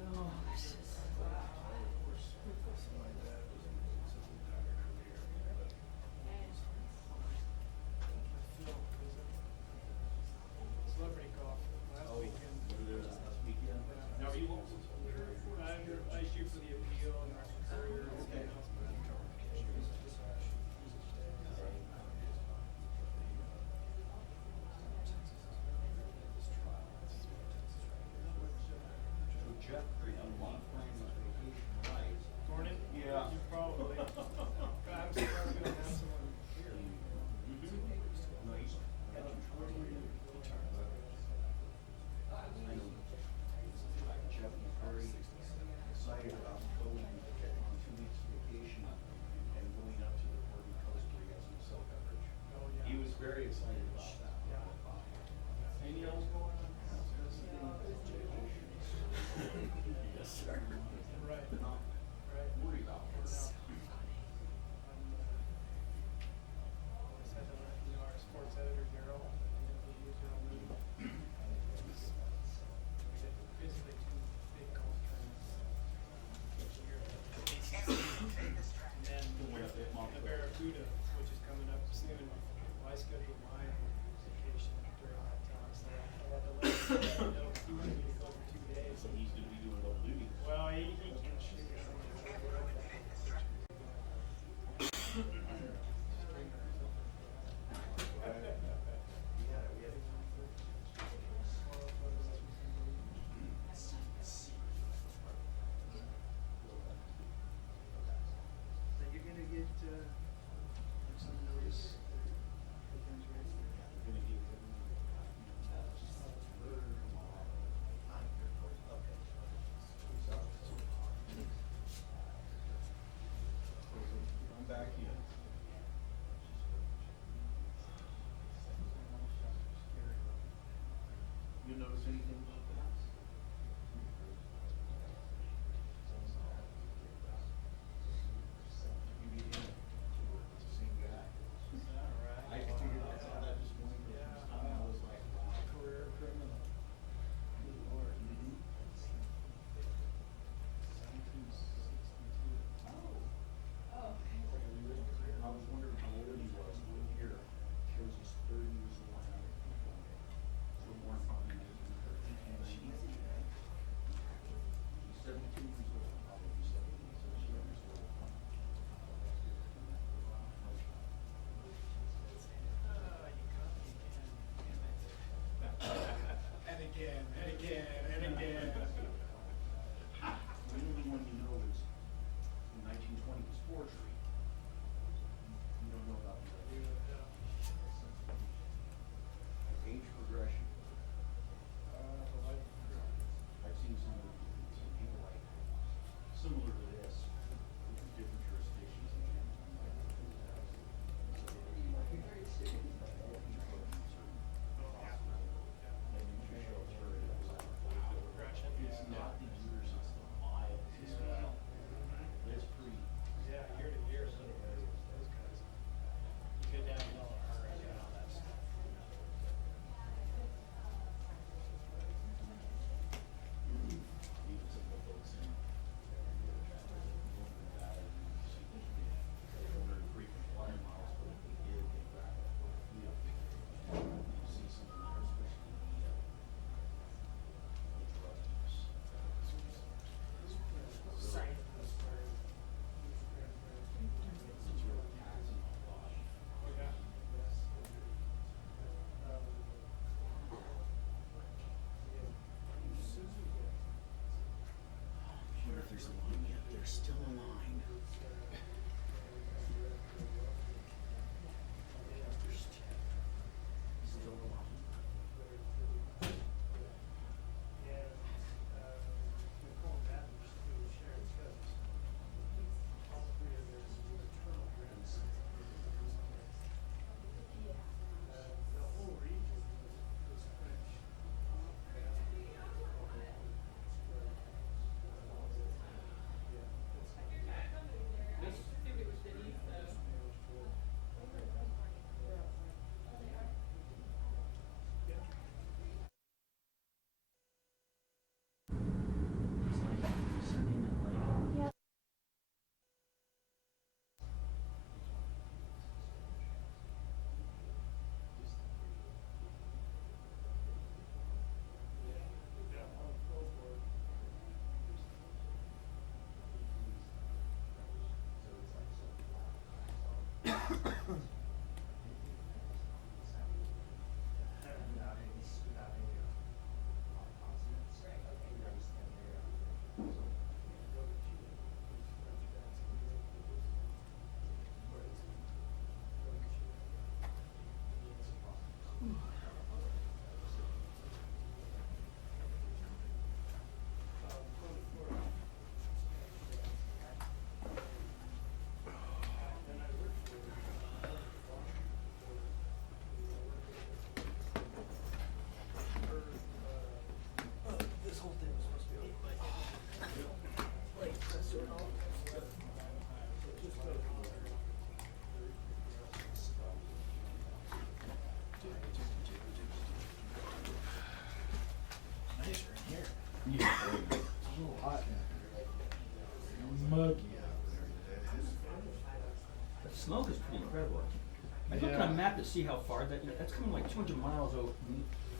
to see how far that, that's coming like 200 miles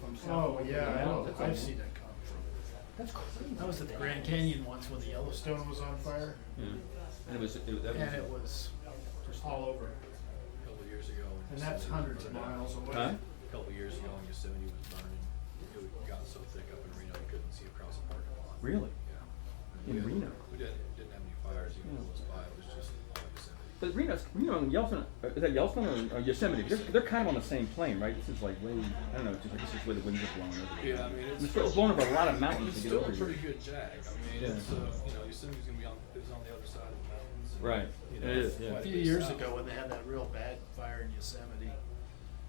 from south. Oh, over yeah, the I know, mountains. I've seen that come from. That's crazy. I was at the Grand Canyon once when the Yellowstone was on fire, Yeah. And and it was all over. A couple of years ago. And that's hundreds of miles away. Huh? A couple of years ago, when Yosemite was burning, it got so thick up in Reno, you couldn't see across the parking lot. Really? Yeah. In Reno? We didn't have any fires even close by, it was just all Yosemite. But Reno and Yellowstone, is that Yellowstone or Yosemite? They're kind of on the same plane, right? This is like way, I don't know, just like this is where the winds are blowing over. Yeah, I mean, It's still blowing over a lot of mountains It's to get still over a pretty here. good jag. I mean, Yeah. it's, Yosemite's gonna be on the other side of the mountains. and, Right. you It know, is, yeah. A quite few bit years south. ago, when they had that real bad fire in Yosemite,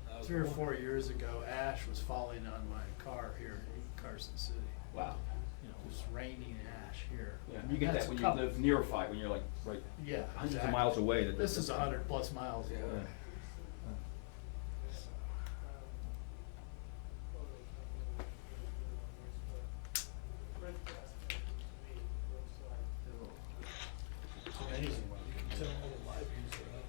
That was 3 or the 4 years ago, ash was falling on my car here in Carson City. Wow. You know, it was raining ash here. Yeah. You get That's that when you couple- live near a fire, when you're like right Yeah. hundreds exactly. of miles away. This is 100+ miles away. Yeah. It's amazing what you can tell all the live views are up.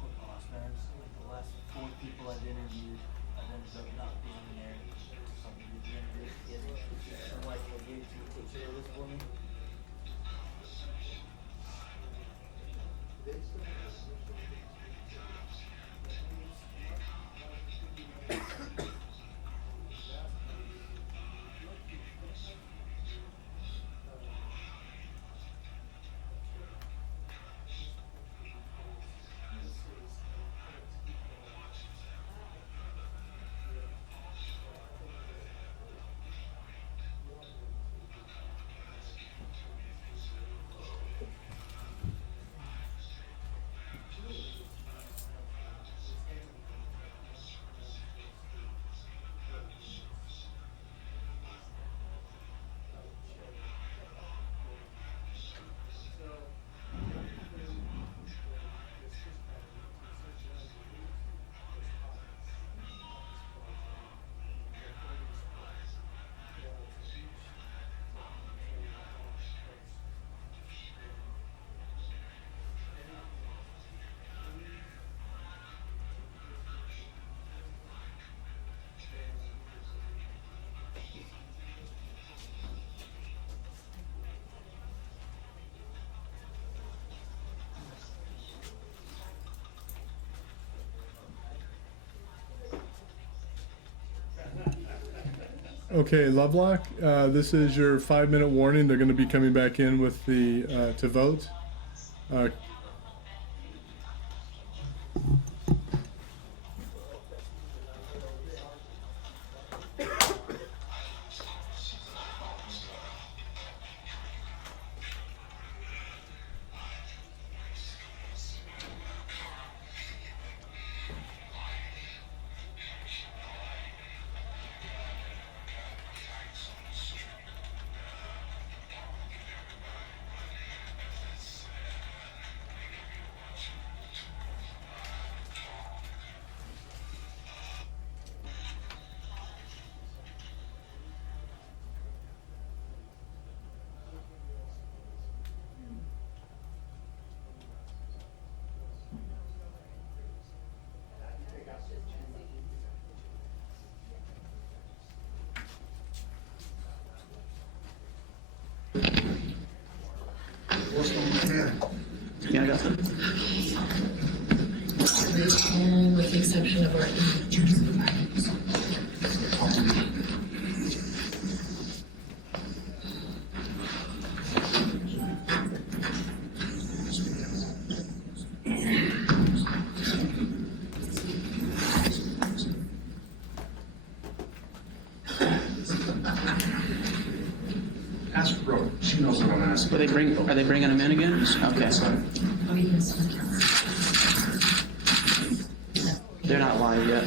Poor boss, man. Like the last 4 people I've interviewed, I've ended up not being there. Something at the end of it, I'm like, well, dude, can you take care of this for me? Okay, Lovelock, this is your 5-minute warning. They're going to be coming back in with the to vote. Yeah, I got some. And with the exception of our Ask Brooke, she knows what I'm asking. Are they bringing him in again? Okay. Oh, yes. They're not live yet.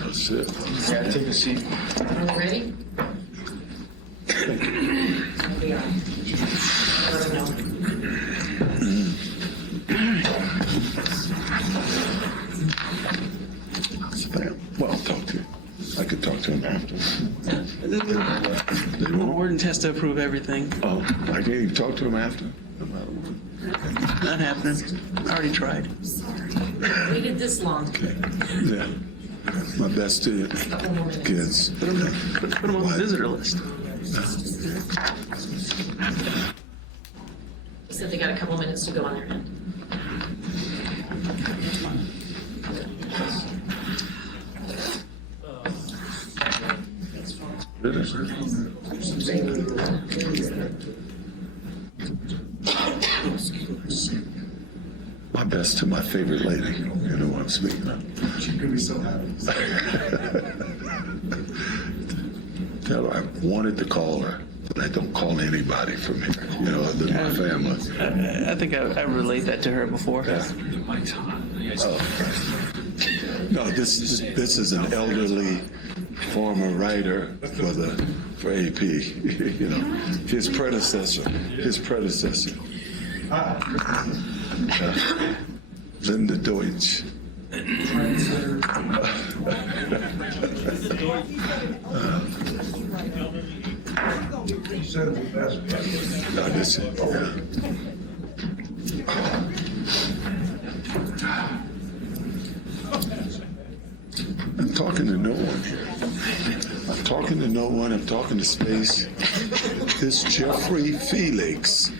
That's it. Yeah, take a seat. Are we ready? We are. Let them know. Well, I'll talk to him. I could talk to him after. They won't. Warden has to approve everything. Oh, I can't even talk to him after? Not happening. I already tried. Waited this long. Yeah. My best to Couple more minutes. kids. Put them on the visitor list. He said they got a couple minutes to go on their end. My best to my favorite lady. You know what I'm speaking of. She's gonna be so happy. Tell her I wanted to call her, but I don't call anybody from here. You know, other than my family. I think I relate that to her before. No, this is an elderly former writer for AP. You know, his predecessor. Linda Deutsch. No, this is, I'm talking to no one here. I'm talking to no one. I'm talking to space. This Jeffrey Felix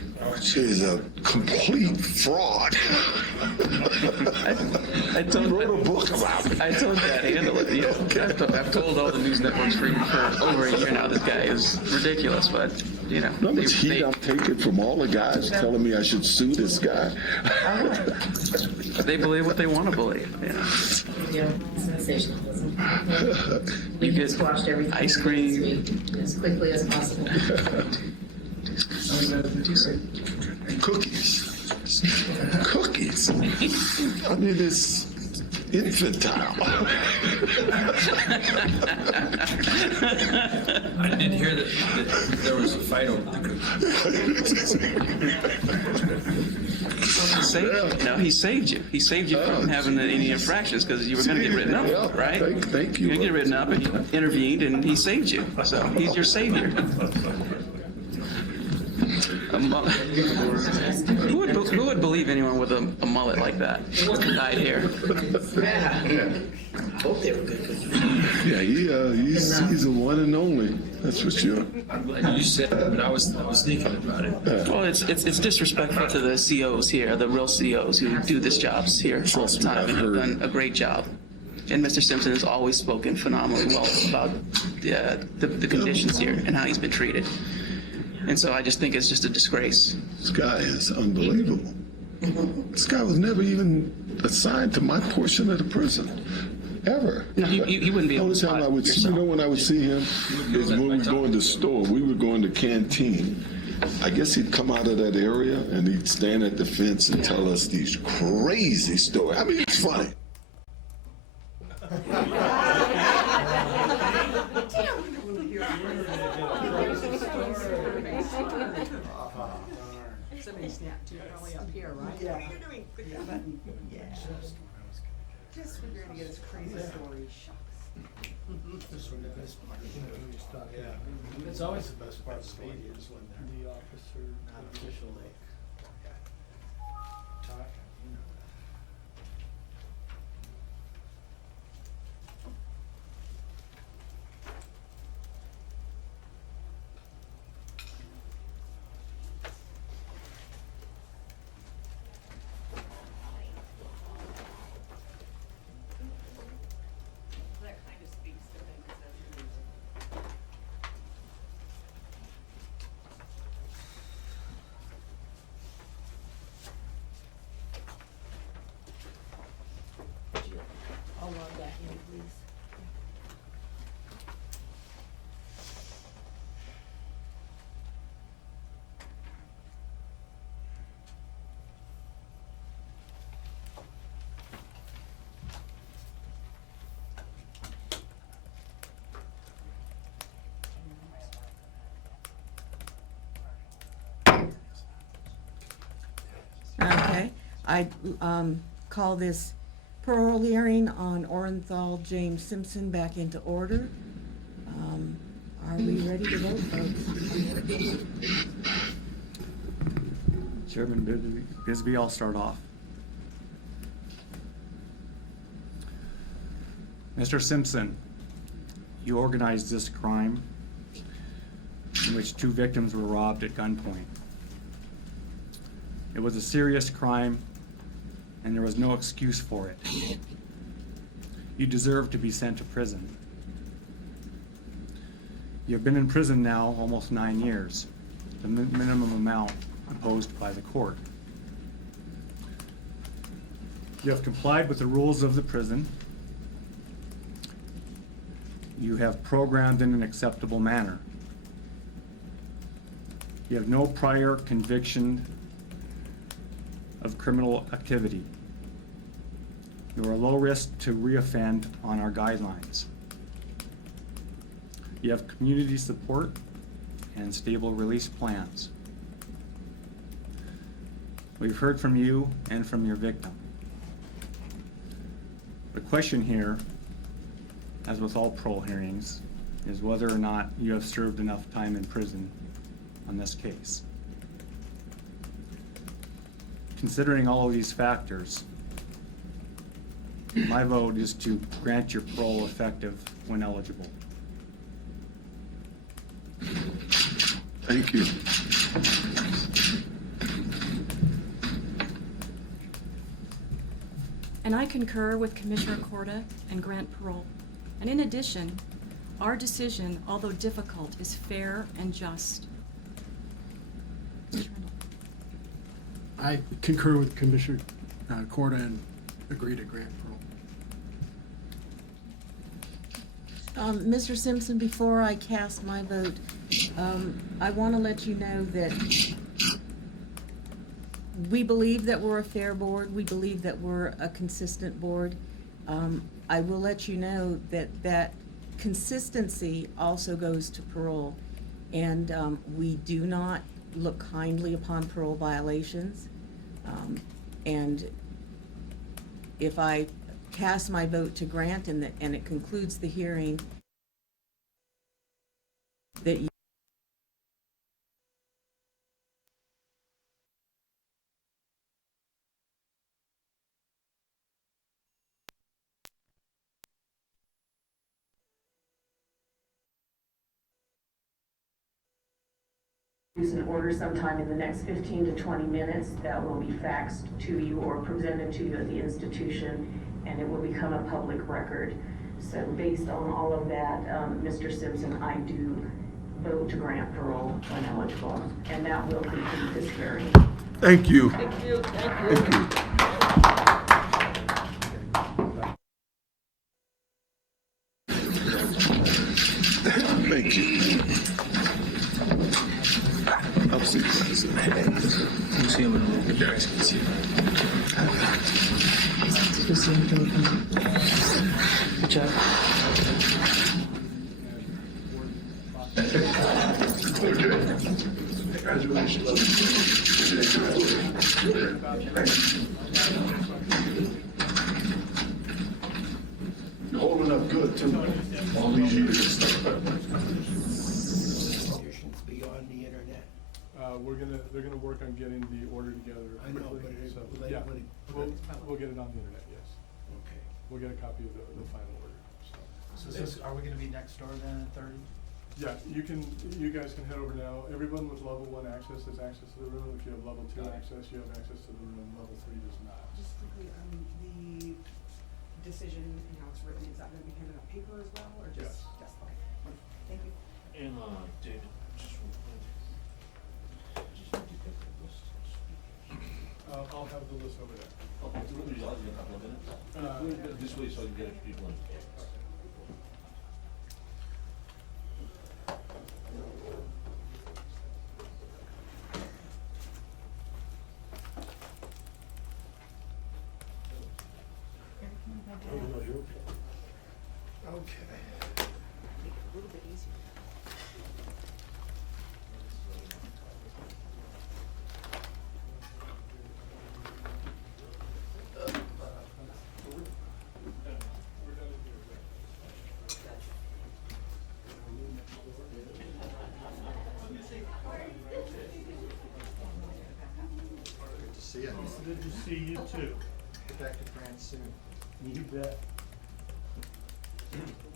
is a complete fraud. I told wrote a book about it. I told you how to handle it. You know, I've told all the news networks for over a year now. This guy is ridiculous, but you know. How much heat I'm taking from all the guys telling me I should sue this guy. They believe what they want to believe. You know. Yeah, sensationalism. You We get squashed everything ice this cream. week as quickly as possible. Cookies. I mean, it's infantile. I did hear that there was a fight over the cookies. He saved you. He saved you from having any infractions because you were going to get written up, right? Thank you. You're going to get written up, and he intervened, and he saved you. So he's your savior. Who would believe anyone with a mullet like that? Dyed hair. Yeah. Hope they were good cookies. Yeah, he's a one and only. That's for sure. I'm glad you said it, but I was thinking about it. Well, it's disrespectful to the COs here, the real COs who do this jobs here all the time and have done a great job. And Mr. Simpson has always spoken phenomenally well about the conditions here and how he's been treated. And so I just think it's just a disgrace. This guy is unbelievable. This guy was never even assigned to my portion of the prison, ever. No, you wouldn't be able to The only time I would, yourself. when I would see him is when we were going to the store. We were going to canteen. I guess he'd come out of that area and he'd stand at the fence and tell us these crazy stories. I mean, it's funny. Somebody snapped you probably up here, right? Yeah. You're doing good. Yeah. Just figuring to get his crazy story. It's always the best part of the meeting is when the officer, not officially talking, you know. I call this parole hearing on Orenthal James Simpson back into order. Are we ready to vote, folks? Chairman Bisbee, I'll start off. Mr. Simpson, you organized this crime in which 2 victims were robbed at gunpoint. It was a serious crime, and there was no excuse for it. You deserve to be sent to prison. You've been in prison now almost 9 years, the minimum amount imposed by the court. You have complied with the rules of the prison. You have programmed in an acceptable manner. You have no prior conviction of criminal activity. You are low risk to reoffend on our guidelines. You have community support and stable release plans. We've heard from you and from your victim. The question here, as with all parole hearings, is whether or not you have served enough time in prison on this case. Considering all of these factors, my vote is to grant your parole effective when eligible. Thank you. And I concur with Commissioner Korda and grant parole. And in addition, our decision, although difficult, is fair and just. Mr. Randall. I concur with Commissioner Korda and agree to grant parole. Mr. Simpson, before I cast my vote, I want to let you know that we believe that we're a fair board. We believe that we're a consistent board. I will let you know that that consistency also goes to parole. And we do not look kindly upon parole violations. And if I cast my vote to grant and it concludes the hearing, that you an order sometime in the next 15 to 20 minutes that will be faxed to you or presented to you at the institution, and it will become a public record. So based on all of that, Mr. Simpson, I do vote to grant parole when eligible, and that will conclude this hearing. Thank you. Thank you. Thank you. Thank you. I'll see you guys in the head. You see him in a little bit. You guys can see him. Good job. You're holding up good too. All these years. Beyond the internet. They're gonna work on getting the order together I know, quickly, but so, will they- yeah, will they- we'll get it on the internet, yes. Okay. We'll get a copy of the final order, so. So this, are we gonna be next door then at 30? Yeah, you guys can head over now. Everyone with level 1 access has access to the room. If you have level 2 access, you have access to the room. Level 3 does not. Just quickly, the decision and how it's written, is that gonna be handed out paper as well, or just? Yes. Yes, okay. Thank you. And, David, just real quick. Just need to get the list. I'll have the list over there. Okay, we'll do that in a couple of minutes. This way so I can get people in. Okay. A little bit easier. Good to see you too. Get back to France soon. You bet.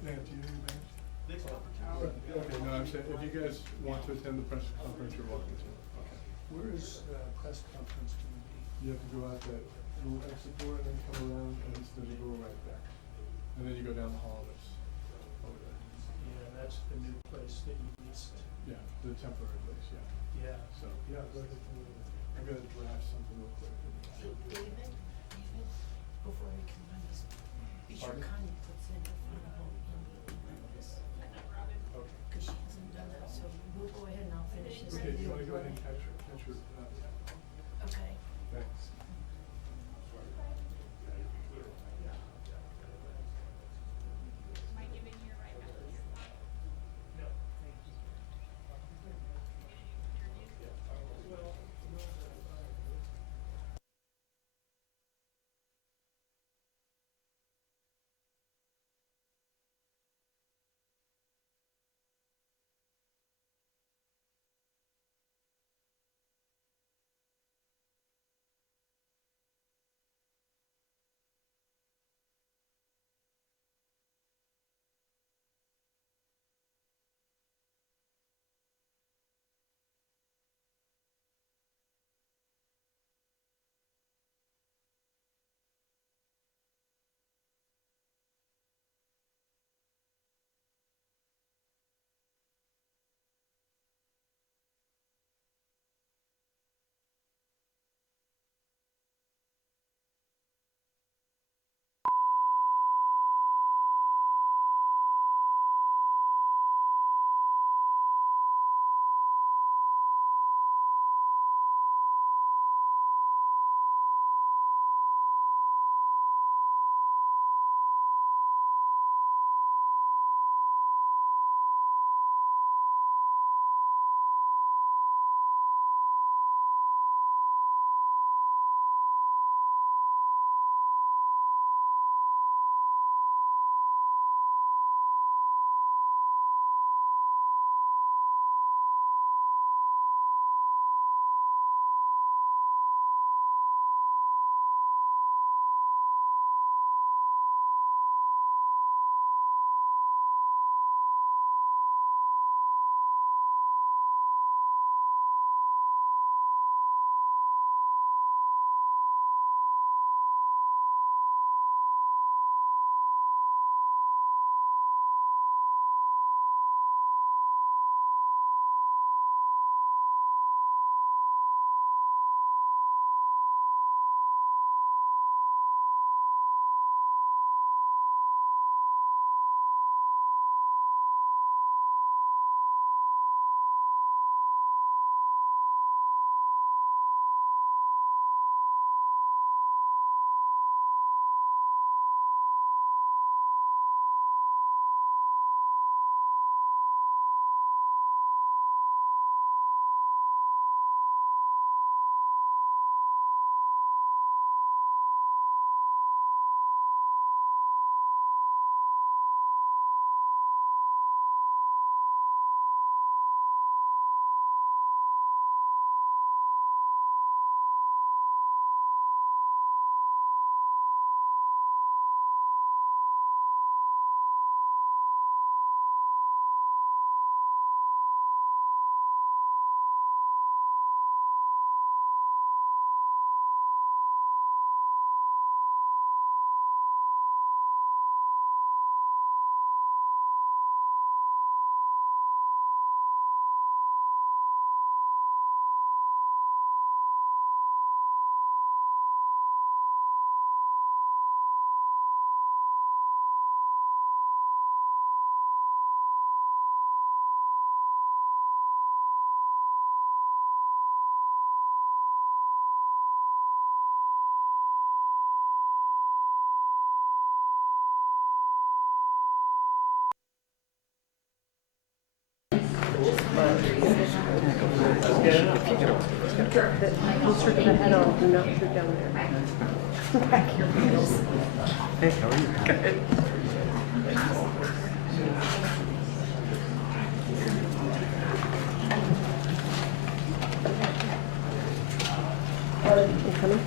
Nan, do you need banks? Okay, no, I'm saying, if you guys want to attend the press conference, you're welcome to. Okay. Where is press conference going to be? You have to go out that little exit door and then come around, and there's a door right there. And then you go down the hall, that's over there. Yeah, that's the new place that you leased. Yeah, the temporary place, yeah. Yeah. So, yeah, go ahead. I'm gonna draft something real quick. David, before we can run this, be sure Pardon? Connie puts in her final in this. Okay. Cause she hasn't done that, so we'll go ahead and I'll finish this. Okay, and you do wanna go ahead and one. catch your, Okay. thanks. Closer to the head on, do not shoot down there. Back your heels. Hey, how are you? Good. You coming?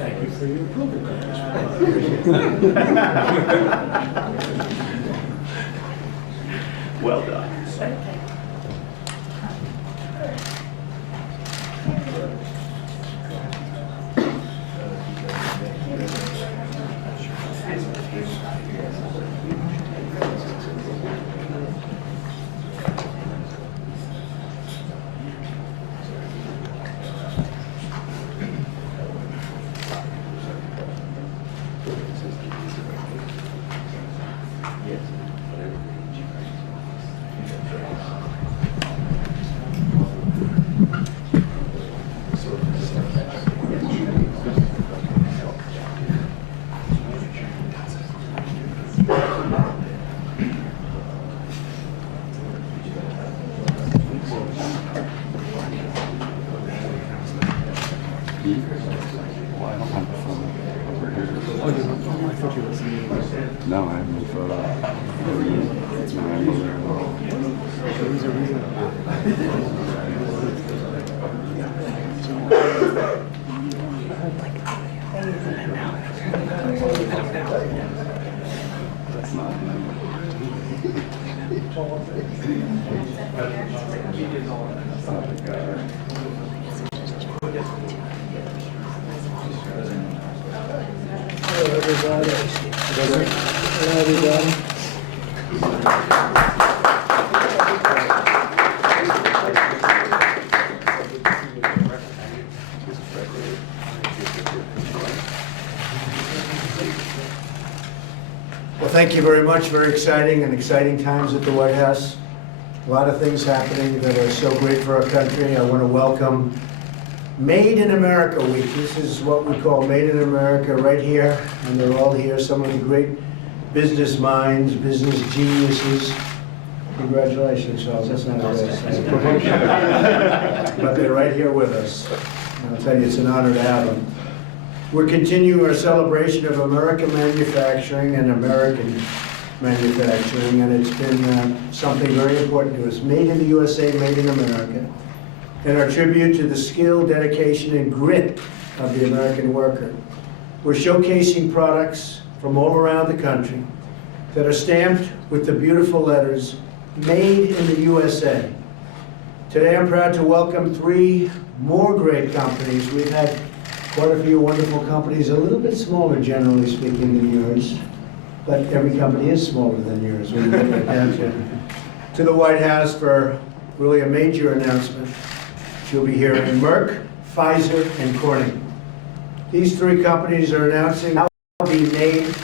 Thank you for your approval. Well done. No, I haven't been photo. No, I'm That's not Hello, everybody. Hello, everybody. Well, thank you very much. Very exciting times at the White House. A lot of things happening that are so great for our country. I want to welcome Made in America Week. This is what we call Made in America right here, and they're all here. Some of the great business minds, business geniuses. Congratulations, Charles. That's not a race. But they're right here with us. And I'll tell you, it's an honor to have them. We're continuing our celebration of American manufacturing and American manufacturing, and it's been something very important to us. Made in the USA, made in America. And our tribute to the skill, dedication, and grit of the American worker. We're showcasing products from all around the country that are stamped with the beautiful letters, Made in the USA. Today I'm proud to welcome 3 more great companies. We've had quite a few wonderful companies, a little bit smaller generally speaking than yours, but every company is smaller than yours when you get right down to the White House for really a major announcement. You'll be hearing Merck, Pfizer, and Corning. These 3 companies are announcing how to be made